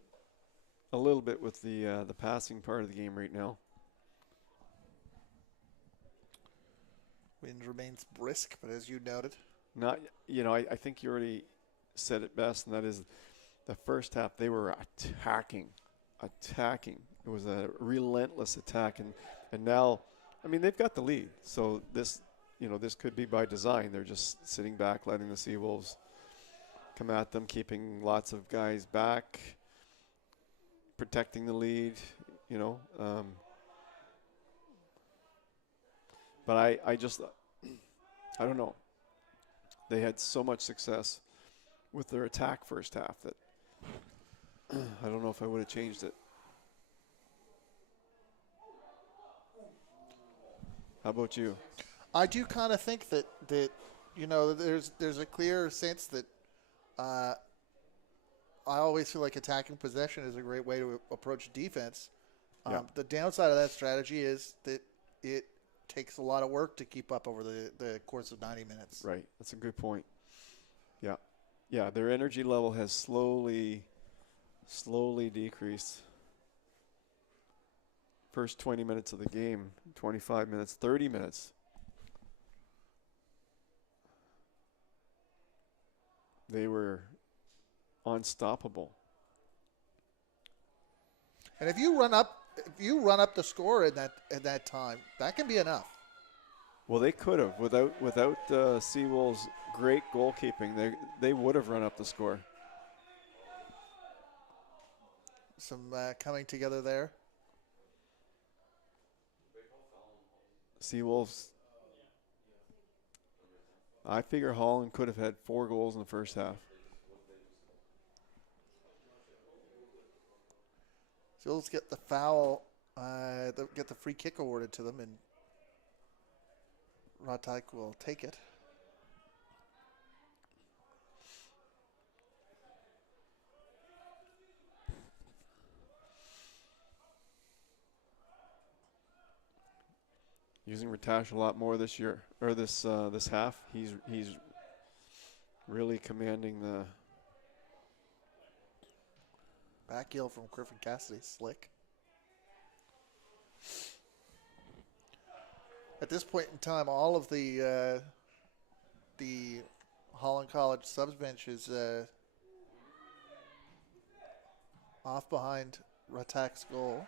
a little bit with the passing part of the game right now. Wind remains brisk, but as you noted. I think you already said it best, and that is the first half they were attacking. It was a relentless attack, and now, I mean, they've got the lead. So this this could be by design. They're just sitting back, letting the Seawolves come at them, keeping lots of guys back, protecting the lead, But I don't know. They had so much success with their attack first half that I don't know if I would have changed it. How about you? I do kind of think that there's a clear sense that I always feel like attacking possession is a great way to approach defense. The downside of that strategy is that it takes a lot of work to keep up over the course of 90 minutes. Right. That's a good point. Yeah. Yeah, their energy level has slowly decreased. First 20 minutes of the game, 25 minutes, 30 minutes. They were unstoppable. And if you run up the score in that time, that can be enough. Well, they could have without Seawolves' great goalkeeping. They would have run up the score. Some coming together there. Seawolves. I figure Holland could have had 4 goals in the first half. Seawolves get the foul, get the free kick awarded to them, and Ratak will take it. Using Ratash a lot more this year, or this half. He's really commanding the back heel from Griffin Cassidy, slick. At this point in time, all of the Holland College subs bench is off behind Ratak's goal,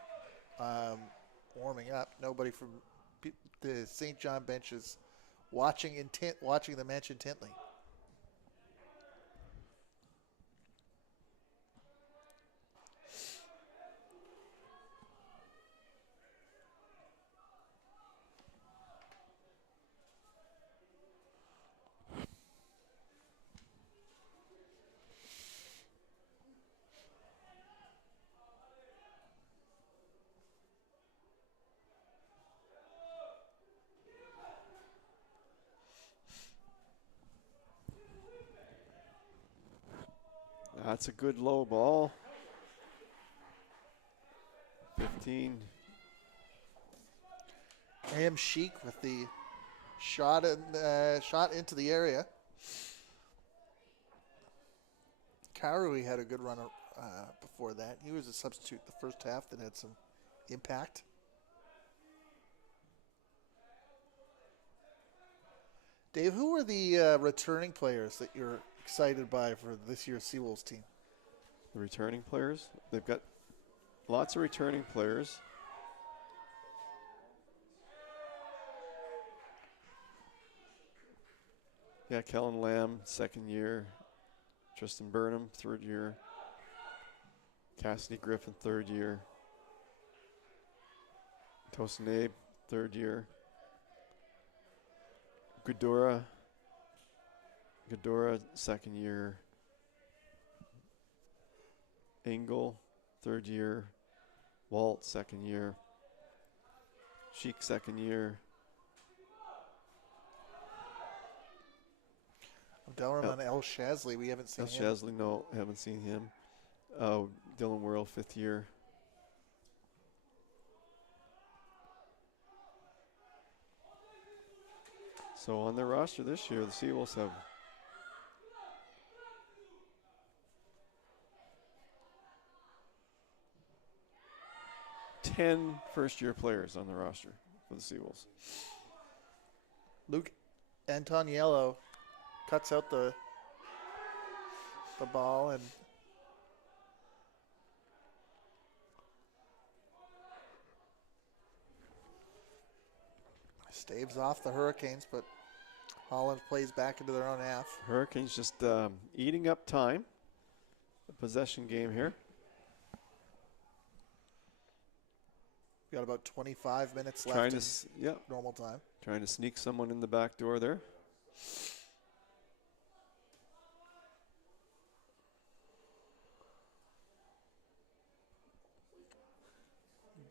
warming up. Nobody from the St. John bench is watching the match intently. That's a good low ball. 15. Am Sheik with the shot into the area. Karui had a good run before that. He was a substitute the first half that had some impact. Dave, who are the returning players that you're excited by for this year's Seawolves team? The returning players? They've got lots of returning players. Yeah, Kellen Lamb, 2nd year. Tristan Burnham, 3rd year. Cassidy Griffin, 3rd year. Tosin 3rd year. Godora, 2nd year. Engel, 3rd year. Walt, 2nd year. Sheik, 2nd year. Delram on El Shazley. We haven't seen him. El Shazley, no, haven't seen him. Dylan Worrell, 5th year. So on their roster this year, the Seawolves have ten first-year players on the roster for the Seawolves. Luke Antoniello cuts out the ball and staves off the Hurricanes, but Holland plays back into their own half. Hurricanes just eating up time. The possession game here. Got about 25 minutes left Trying in to, normal time. trying to sneak someone in the back door there.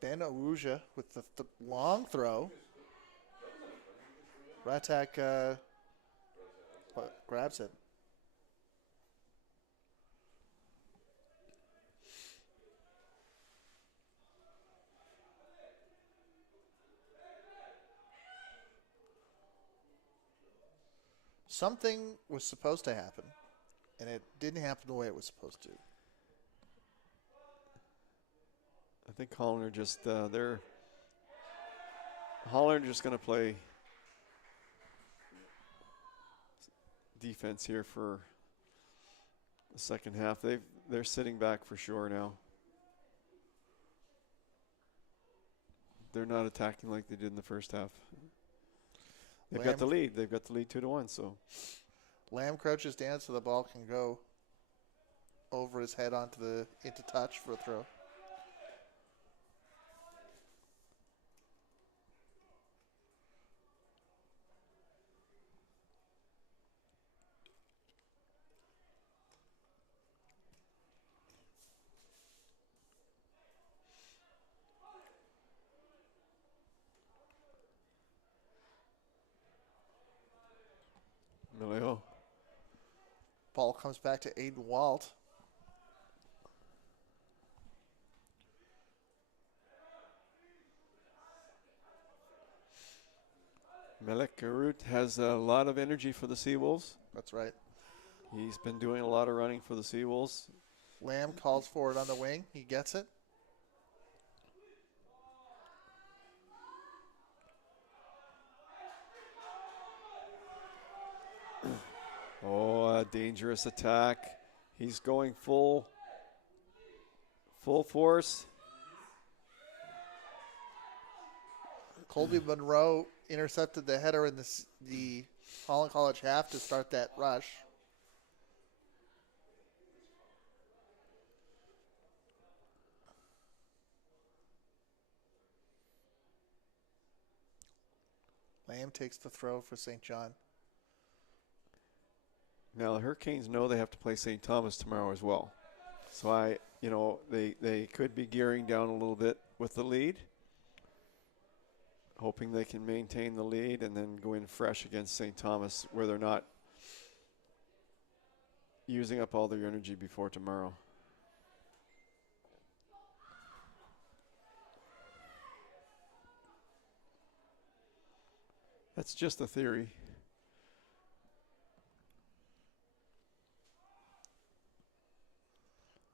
Ben Awuja with the long throw. Ratak grabs it. Something was supposed to happen, and it didn't happen the way it was supposed to. I think Holland are just Holland are just going to play defense here for the second half. They're sitting back for sure now. They're not attacking like they did in the first half. They've got the lead. They've got the lead 2-1. So Lamb crouches down so the ball can go over his head into touch for a throw. Mileo. Ball comes back to Aiden Walt. Melek Garut has a lot of energy for the Seawolves. That's right. He's been doing a lot of running for the Seawolves. Lamb calls for it on the wing. He gets it. Oh, a dangerous attack. He's going full force. Colby Monroe intercepted the header in the Holland College half to start that rush. Lamb takes the throw for St. John. Now the Hurricanes know they have to play St. Thomas tomorrow as well. So they could be gearing down a little bit with the lead, hoping they can maintain the lead and then go in fresh against St. Thomas where they're not using up all their energy before tomorrow. That's just a theory.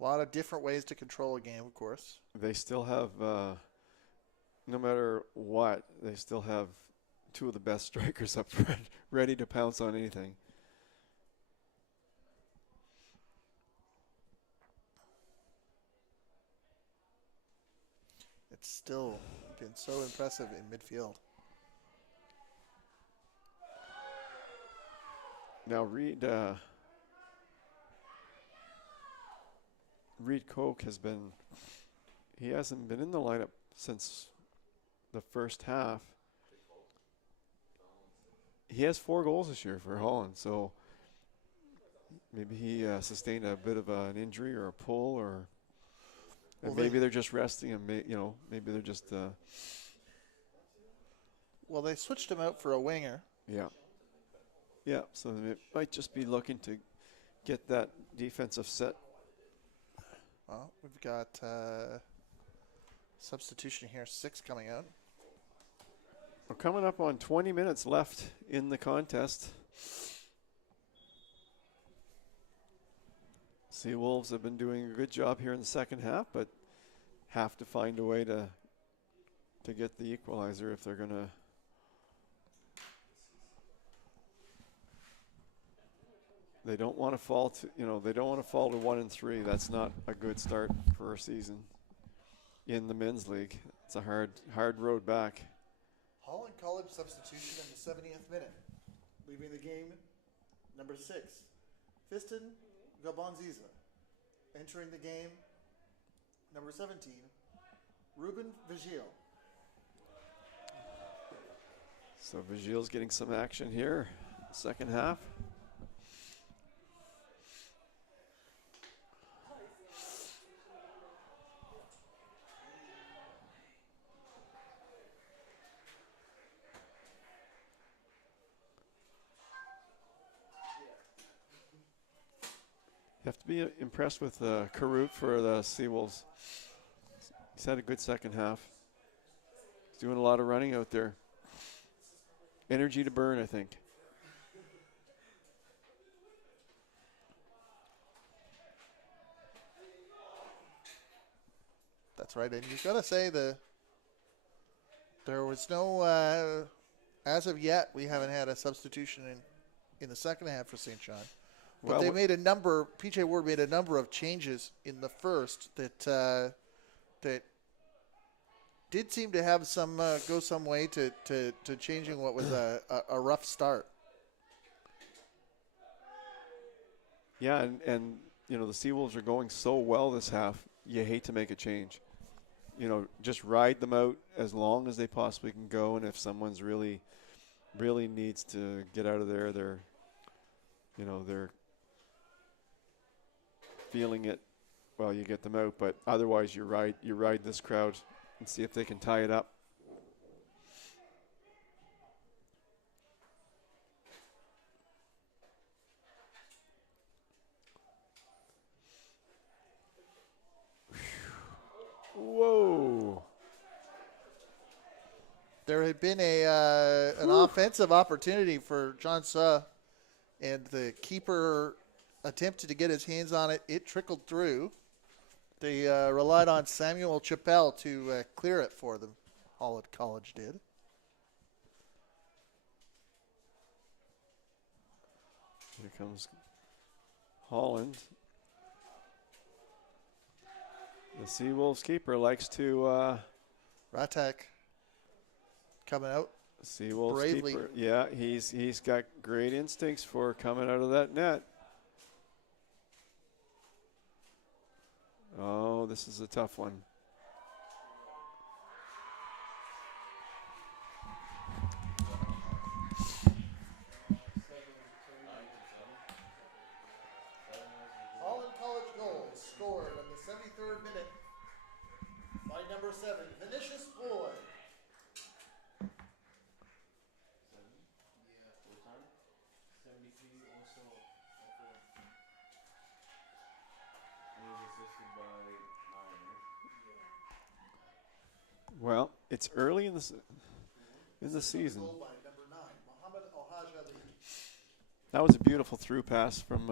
A lot of different ways to control a game, of course. They still have, no matter what, they still have two of the best strikers up front, ready to pounce on anything. It's still been so impressive in midfield. Now Reed Koch he hasn't been in the lineup since the first half. He has 4 goals this year for Holland, so maybe he sustained a bit of an injury or a pull, or maybe they're just resting him. Maybe they're just. Well, they switched him out for a winger. Yeah. Yeah, so they might just be looking to get that defensive set. Well, we've got substitution here, 6 coming out. We're coming up on 20 minutes left in the contest. Seawolves have been doing a good job here in the second half, but have to find a way to get the equalizer if they're going to. They don't want to fall to, they don't want to fall to 1-3. That's not a good start for a season in the men's league. It's a hard road back. Holland College substitution in the 70th minute. Leaving the game, number 6, Fiston Gabonziza. Entering the game, number 17, Ruben Vigil. So Vigil's getting some action here, second half. You have to be impressed with Karut for the Seawolves. He's had a good second half. He's doing a lot of running out there. Energy to burn, I think. That's right, and you've got to say there was no, as of yet, we haven't had a substitution in the second half for St. John. But they made PJ Ward made a number of changes in the first that did seem to have some go some way to changing what was a rough start. Yeah, and you know, the Seawolves are going so well this half, you hate to make a change. You know, just ride them out as long as they possibly can go, and if someone's really needs to get out of there, they're feeling it, well, you get them out, but otherwise you ride this crowd and see if they can tie it up. Whoa. There had been an offensive opportunity for John Suh, and the keeper attempted to get his hands on it. It trickled through. They relied on Samuel Chappelle to clear it for them. Holland College did. Here comes Holland. The Seawolves keeper likes to... Ratak coming out. Seawolves bravely. keeper. Yeah, he's got great instincts for coming out of that net. Oh, this is a tough one. Holland College goal scored in the 73rd minute by number 7, Vinicius Boyd. Well, it's early in the season. That was a beautiful through pass from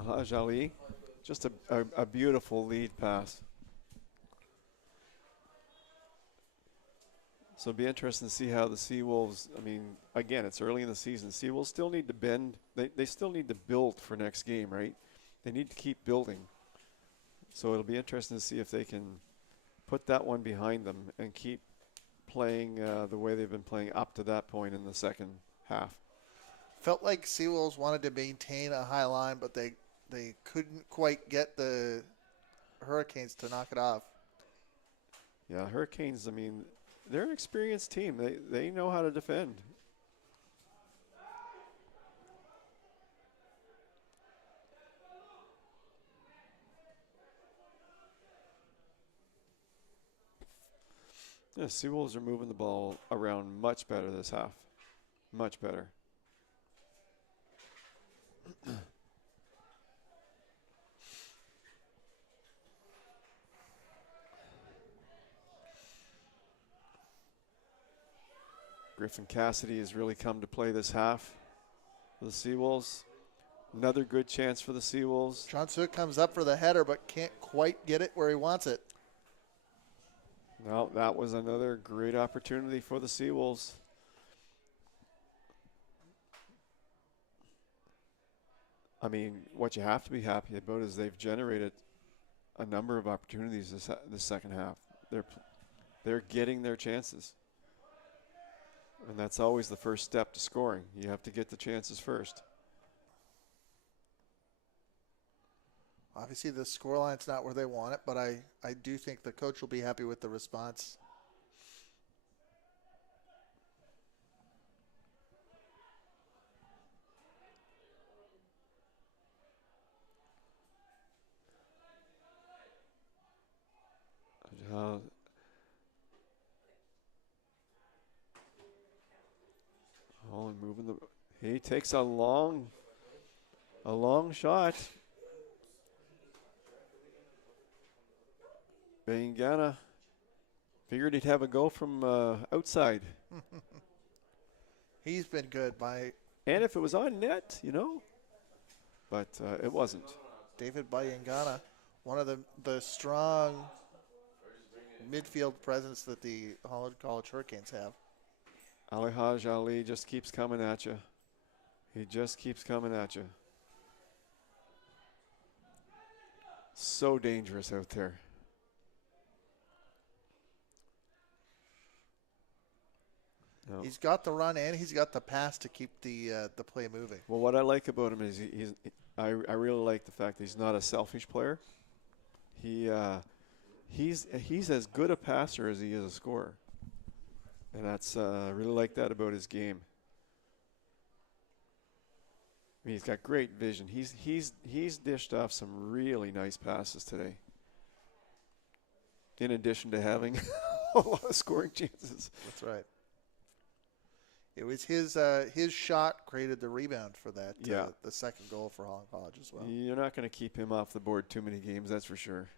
Alhaj Ali. Just a beautiful lead pass. So it'll be interesting to see how the Seawolves, I mean, again, it's early in the season. Seawolves still need to bend. They still need to build for next game, right? They need to keep building. So it'll be interesting to see if they can put that one behind them and keep playing the way they've been playing up to that point in the second half. Felt like Seawolves wanted to maintain a high line, but they couldn't quite get the Hurricanes to knock it off. Yeah, Hurricanes, I mean, they're an experienced team. They know how to defend. Yeah, Seawolves are moving the ball around much better this half. Much better. Griffin Cassidy has really come to play this half for the Seawolves. Another good chance for the Seawolves. John Suh comes up for the header but can't quite get it where he wants it. No, that was another great opportunity for the Seawolves. I mean, what you have to be happy about is they've generated a number of opportunities this second half. They're getting their chances. And that's always the first step to scoring. You have to get the chances first. Obviously, the scoreline's not where they want it, but I do think the coach will be happy with the response. Holland moving the. He takes a long shot. Bayangana figured he'd have a go from outside. He's been good by. And if it was on net, but it wasn't. David Bayangana, one of the strong midfield presence that the Holland College Hurricanes have. Alihaj Ali just keeps coming at you. He just keeps coming at you. So dangerous out there. No. He's got the run and he's got the pass to keep the play moving. Well, what I like about him is I really like the fact that he's not a selfish player. He's as good a passer as he is a scorer, and that's I really like that about his game. I mean, he's got great vision. He's dished off some really nice passes today. In addition to having a lot of scoring chances. That's right. It was his shot created the rebound for that. The second goal for Holland College as well. You're not going to keep him off the board too many games, that's for sure.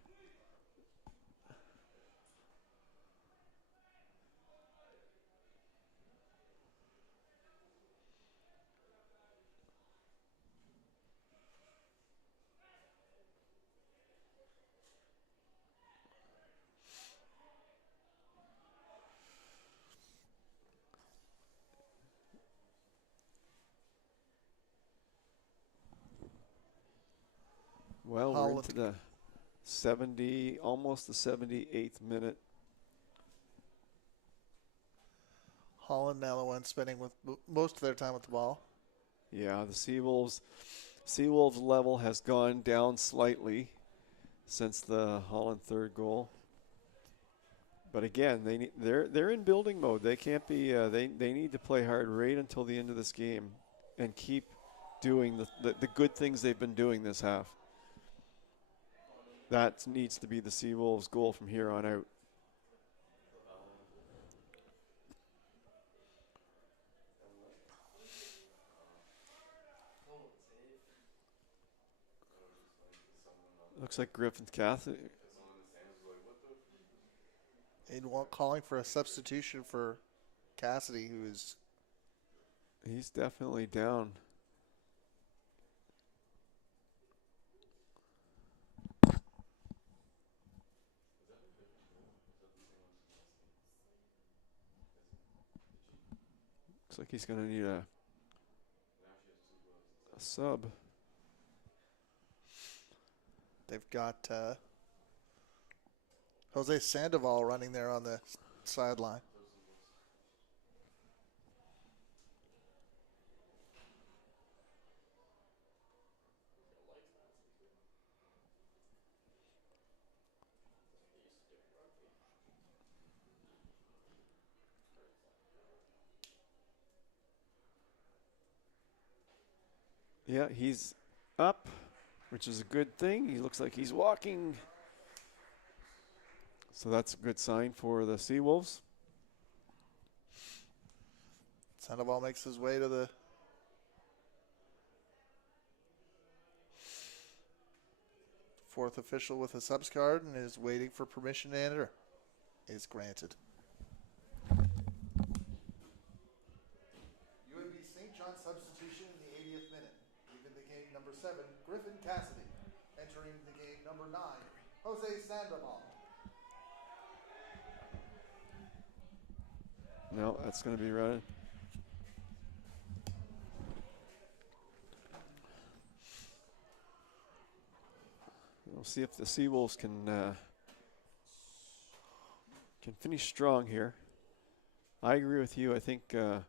Well, we're into the almost the 78th minute. Holland now the one spending with most of their time with the ball. Yeah, the Seawolves level has gone down slightly since the Holland third goal. But again, they're in building mode. They can't be. They need to play hard right until the end of this game, and keep doing the good things they've been doing this half. That needs to be the Seawolves' goal from here on out. Looks like Griffin Cassidy. Calling for a substitution for Cassidy, who is. He's definitely down. Looks like he's going to need a sub. They've got Jose Sandoval running there on the sideline. Yeah, he's up, which is a good thing. He looks like he's walking. So that's a good sign for the Seawolves. Sandoval makes his way to the fourth official with a subs card and is waiting for permission to enter. Is granted. UNB St. John substitution in the 80th minute. Leaving the game number 7, Griffin Cassidy. Entering the game number 9, Jose Sandoval. No, that's going to be right. We'll see if the Seawolves can finish strong here. I agree with you. I think the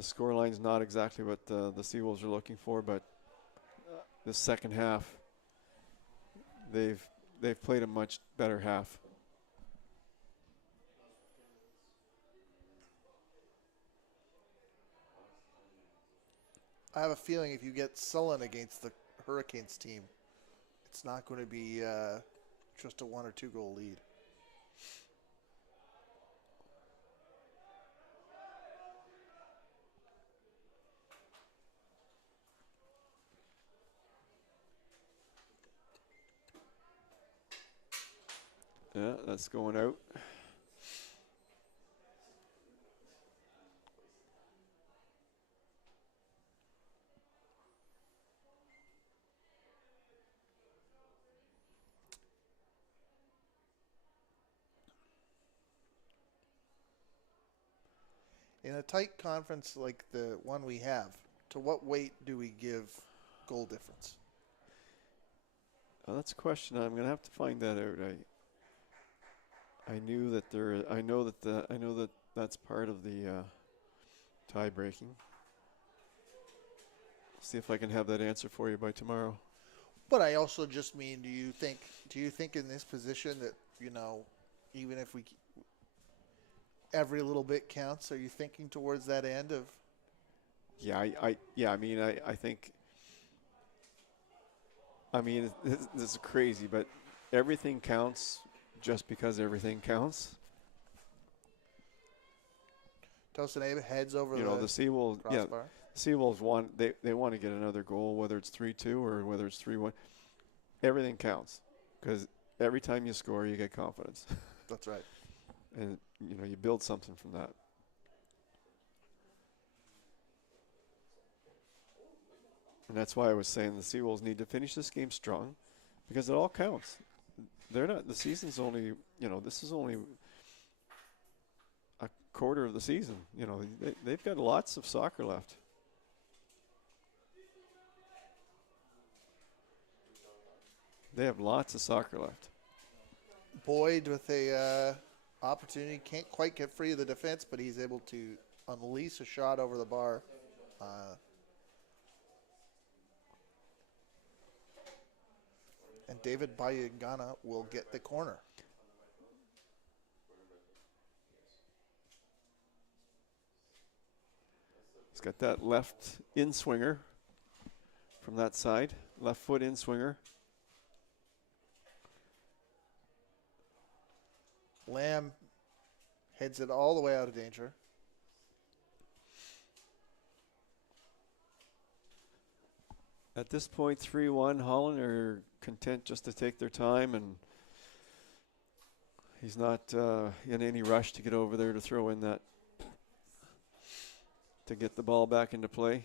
scoreline's not exactly what the Seawolves are looking for, but the second half, they've played a much better half. I have a feeling if you get sullen against the Hurricanes team, it's not going to be just a 1 or 2 goal lead. Yeah, that's going out. In a tight conference like the one we have, to what weight do we give goal difference? That's a question. I'm going to have to find that out. I knew that there. I know that that's part of the tie breaking. See if I can have that answer for you by tomorrow. But I also just mean, do you think in this position that, even if every little bit counts, are you thinking towards that end of? Yeah, I think. I mean, this is crazy, but everything counts just because everything counts. Tosin heads over the Seawolves. crossbar. Yeah, Seawolves want they want to get another goal, whether it's 3-2 or whether it's 3-1. Everything counts because every time you score, you get confidence. That's right. And you build something from that. And that's why I was saying the Seawolves need to finish this game strong because it all counts. They're not. The season's only. This is only a quarter of the season. They've got lots of soccer left. They have lots of soccer left. Boyd with a opportunity, can't quite get free of the defense, but he's able to unleash a shot over the bar. And David Bayangana will get the corner. He's got that left in-swinger from that side. Left foot in-swinger. Lamb heads it all the way out of danger. At this point, 3-1, Holland are content just to take their time, and he's not in any rush to get over there to throw in that, to get the ball back into play.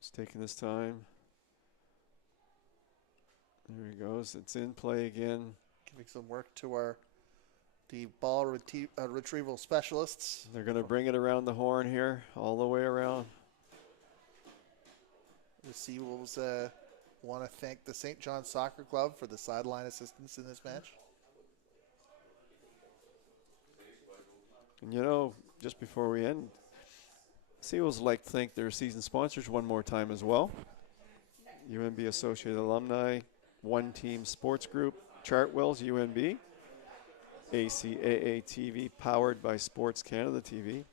He's taking his time. There he goes. It's in play again. Giving some work to the ball retrieval specialists. They're going to bring it around the horn here, all the way around. The Seawolves want to thank the St. John Soccer Club for the sideline assistance in this match. And just before we end, Seawolves like to thank their season sponsors one more time as well. UNB Associated Alumni, One Team Sports Group, Chartwell's UNB, ACAA TV powered by Sports Canada TV.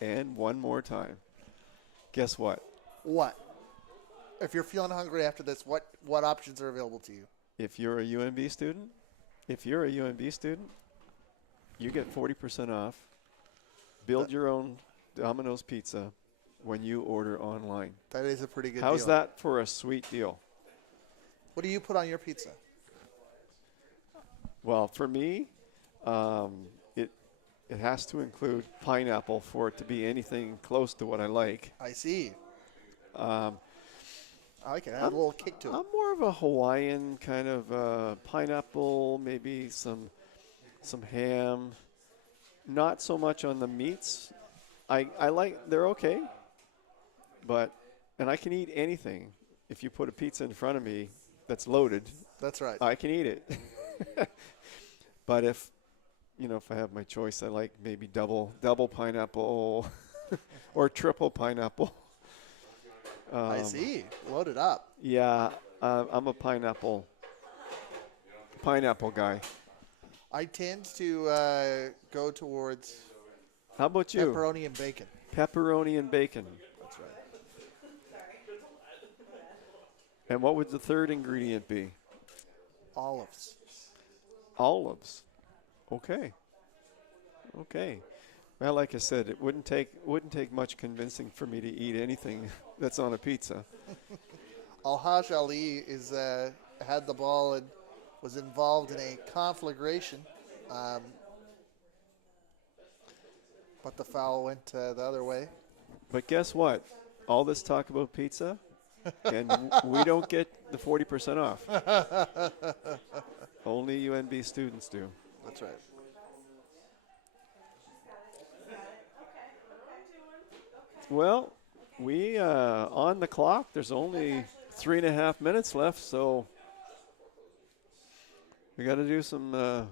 And one more time, guess what? What? If you're feeling hungry after this, what options are available to you? If you're a UNB student, you get 40% off. Build your own Domino's pizza when you order online. That is a pretty good deal. How's that for a sweet deal? What do you put on your pizza? Well, for me, it has to include pineapple for it to be anything close to what I like. I see. I like it. Add a little kick to it. I'm more of a Hawaiian kind of pineapple, maybe some ham. Not so much on the meats. I like, they're okay. And I can eat anything. If you put a pizza in front of me that's loaded, that's right. I can eat it. But if I have my choice, I like maybe double pineapple or triple pineapple. I see. Loaded up. Yeah, I'm a pineapple guy. I tend to go towards How about you? pepperoni and bacon. Pepperoni and bacon. That's right. And what would the third ingredient be? Olives. Olives. Okay. Okay. Well, like I said, it wouldn't take much convincing for me to eat anything that's on a pizza. Alhaj Ali had the ball and was involved in a conflagration, um, but the foul went the other way. But guess what? All this talk about pizza, and we don't get the 40% off. Only UNB students do. That's right. Well, we on the clock. There's only 3.5 minutes left, so we got to do some.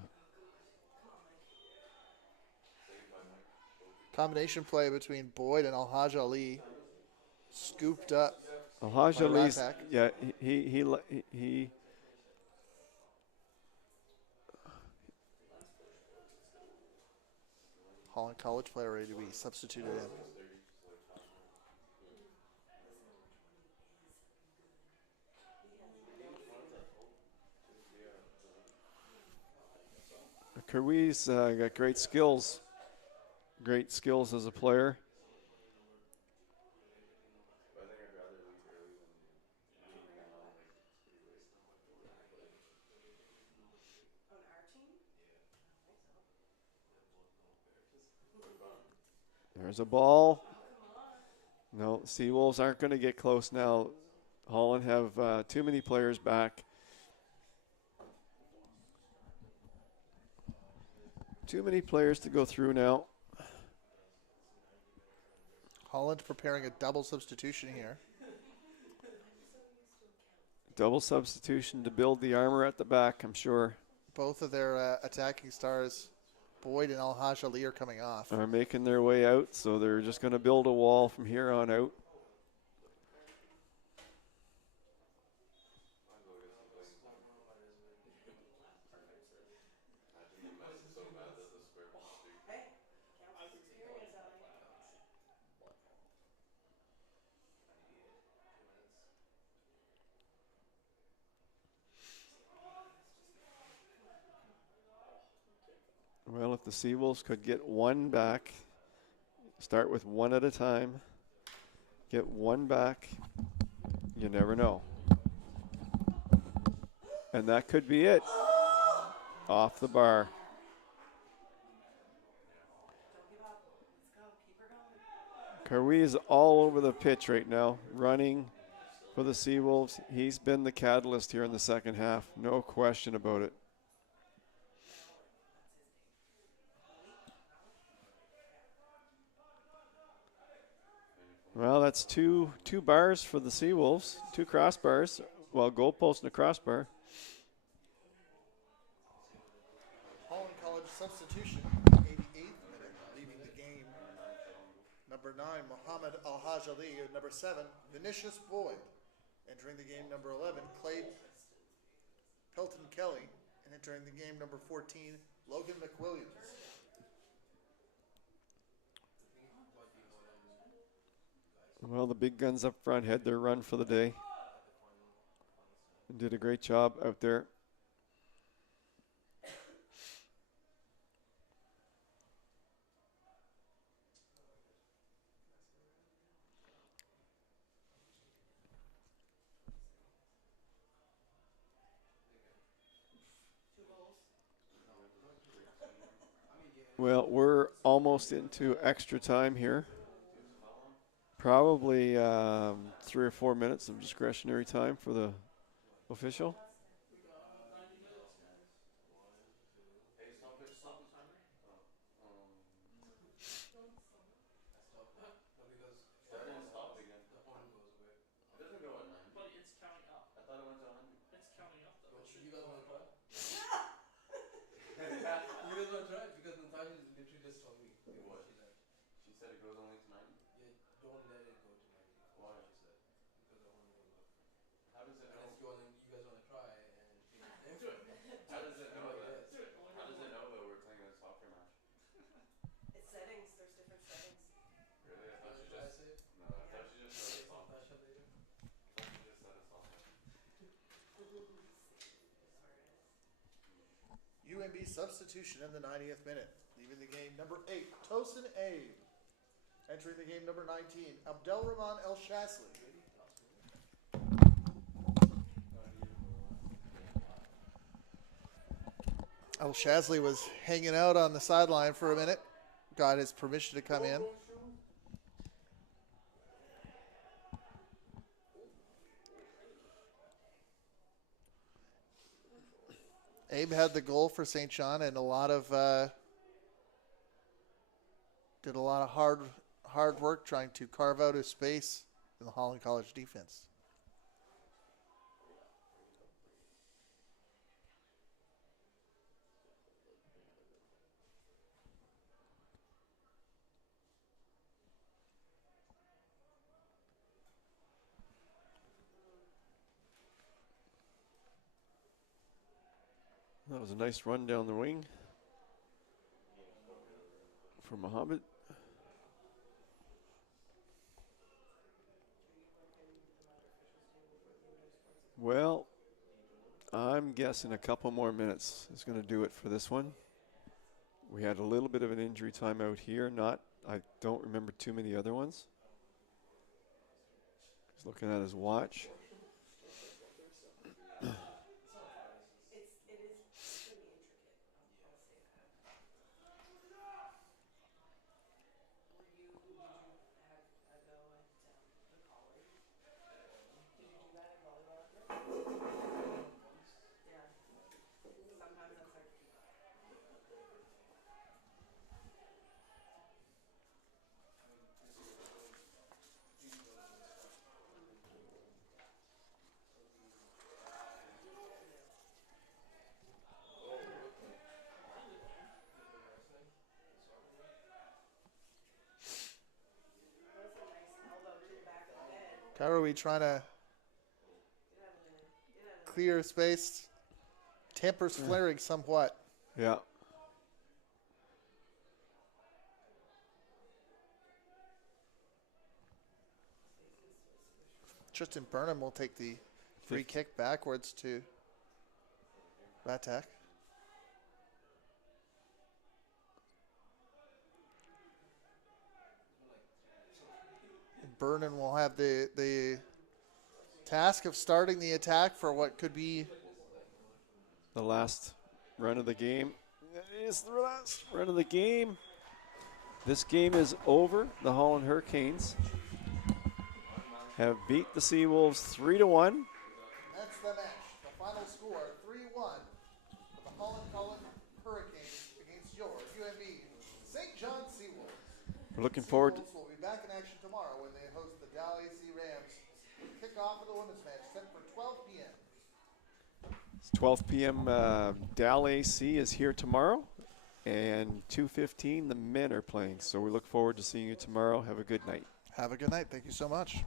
Combination play between Boyd and Alhaj Ali. Scooped up. Alhaj by Ali's, Ratak. yeah, he Holland College player ready to be substituted in. Kerwee's got great skills as a player. There's a ball. No, Seawolves aren't going to get close now. Holland have too many players back. Too many players to go through now. Holland preparing a double substitution here. Double substitution to build the armor at the back, I'm sure. Both of their attacking stars, Boyd and Alhaj Ali, are coming off. Are making their way out, so they're just going to build a wall from here on out. Well, if the Seawolves could get one back, start with one at a time, get one back, you never know. And that could be it. Off the bar. Karwi is all over the pitch right now, running for the Seawolves. He's been the catalyst here in the second half, no question about it. Well, that's two bars for the Seawolves, two crossbars. Well, goalpost and a crossbar. Holland College substitution, 88th minute, leaving the game. Number 9, Muhammad Alhaj Ali, and number 7, Vinicius Boyd. Entering the game, number 11, Clay Pelton Kelly, and entering the game, number 14, Logan McWilliams. Well, the big guns up front had their run for the day. And did a great job out there. Well, we're almost into extra time here. Probably 3 or 4 minutes of discretionary time for the official. right because Natasha literally just told me. What? She said, She said it goes only to 90? yeah, don't let it go to 90. Why? She said, because I want to look. How does it know? Unless you guys want to try and see what's Do different. it. How does it know that? Yes. How does it know that we're playing a soccer match? It's settings. There's different settings. Really? I thought Wanna she try just. it? No, I thought she just said Say a soccer. Natasha later. I thought she just said a soccer. UNB substitution in the 90th minute. Leaving the game, number 8, Tosin Abe. Entering the game, number 19, Abdelrahman El Shasli. El Shasli was hanging out on the sideline for a minute. Got his permission to come in. Abe had the goal for St. John and did a lot of hard work trying to carve out his space in the Holland College defense. That was a nice run down the wing for Mohammed. Well, I'm guessing a couple more minutes is going to do it for this one. We had a little bit of an injury timeout here. I don't remember too many other ones. He's looking at his watch. It is pretty intricate. I'll say that. Did you have a go at the college? Did you do that in volleyball? Yeah. Sometimes that's hard to keep up. That was a nice elbow to the back of the head. Kairoui trying to Get out of there. Get out of there. clear space. Tempers flaring somewhat. Yeah. Tristan Burnham will take the free kick backwards to attack. Burnham will have the task of starting the attack for what could be The last run of the game. That is the last run of the game. This game is over. The Holland Hurricanes have beat the Seawolves 3-1. That's the match. The final score 3-1 for the Holland College Hurricanes against your UNB St. John Seawolves. We're looking forward to Seawolves will be back in action tomorrow when they host the Dal AC Rams. Kickoff of the women's match set for 12 p.m. 12 p.m. Dal AC is here tomorrow, and 2:15 the men are playing. So we look forward to seeing you tomorrow. Have a good night. Have a good night. Thank you so much.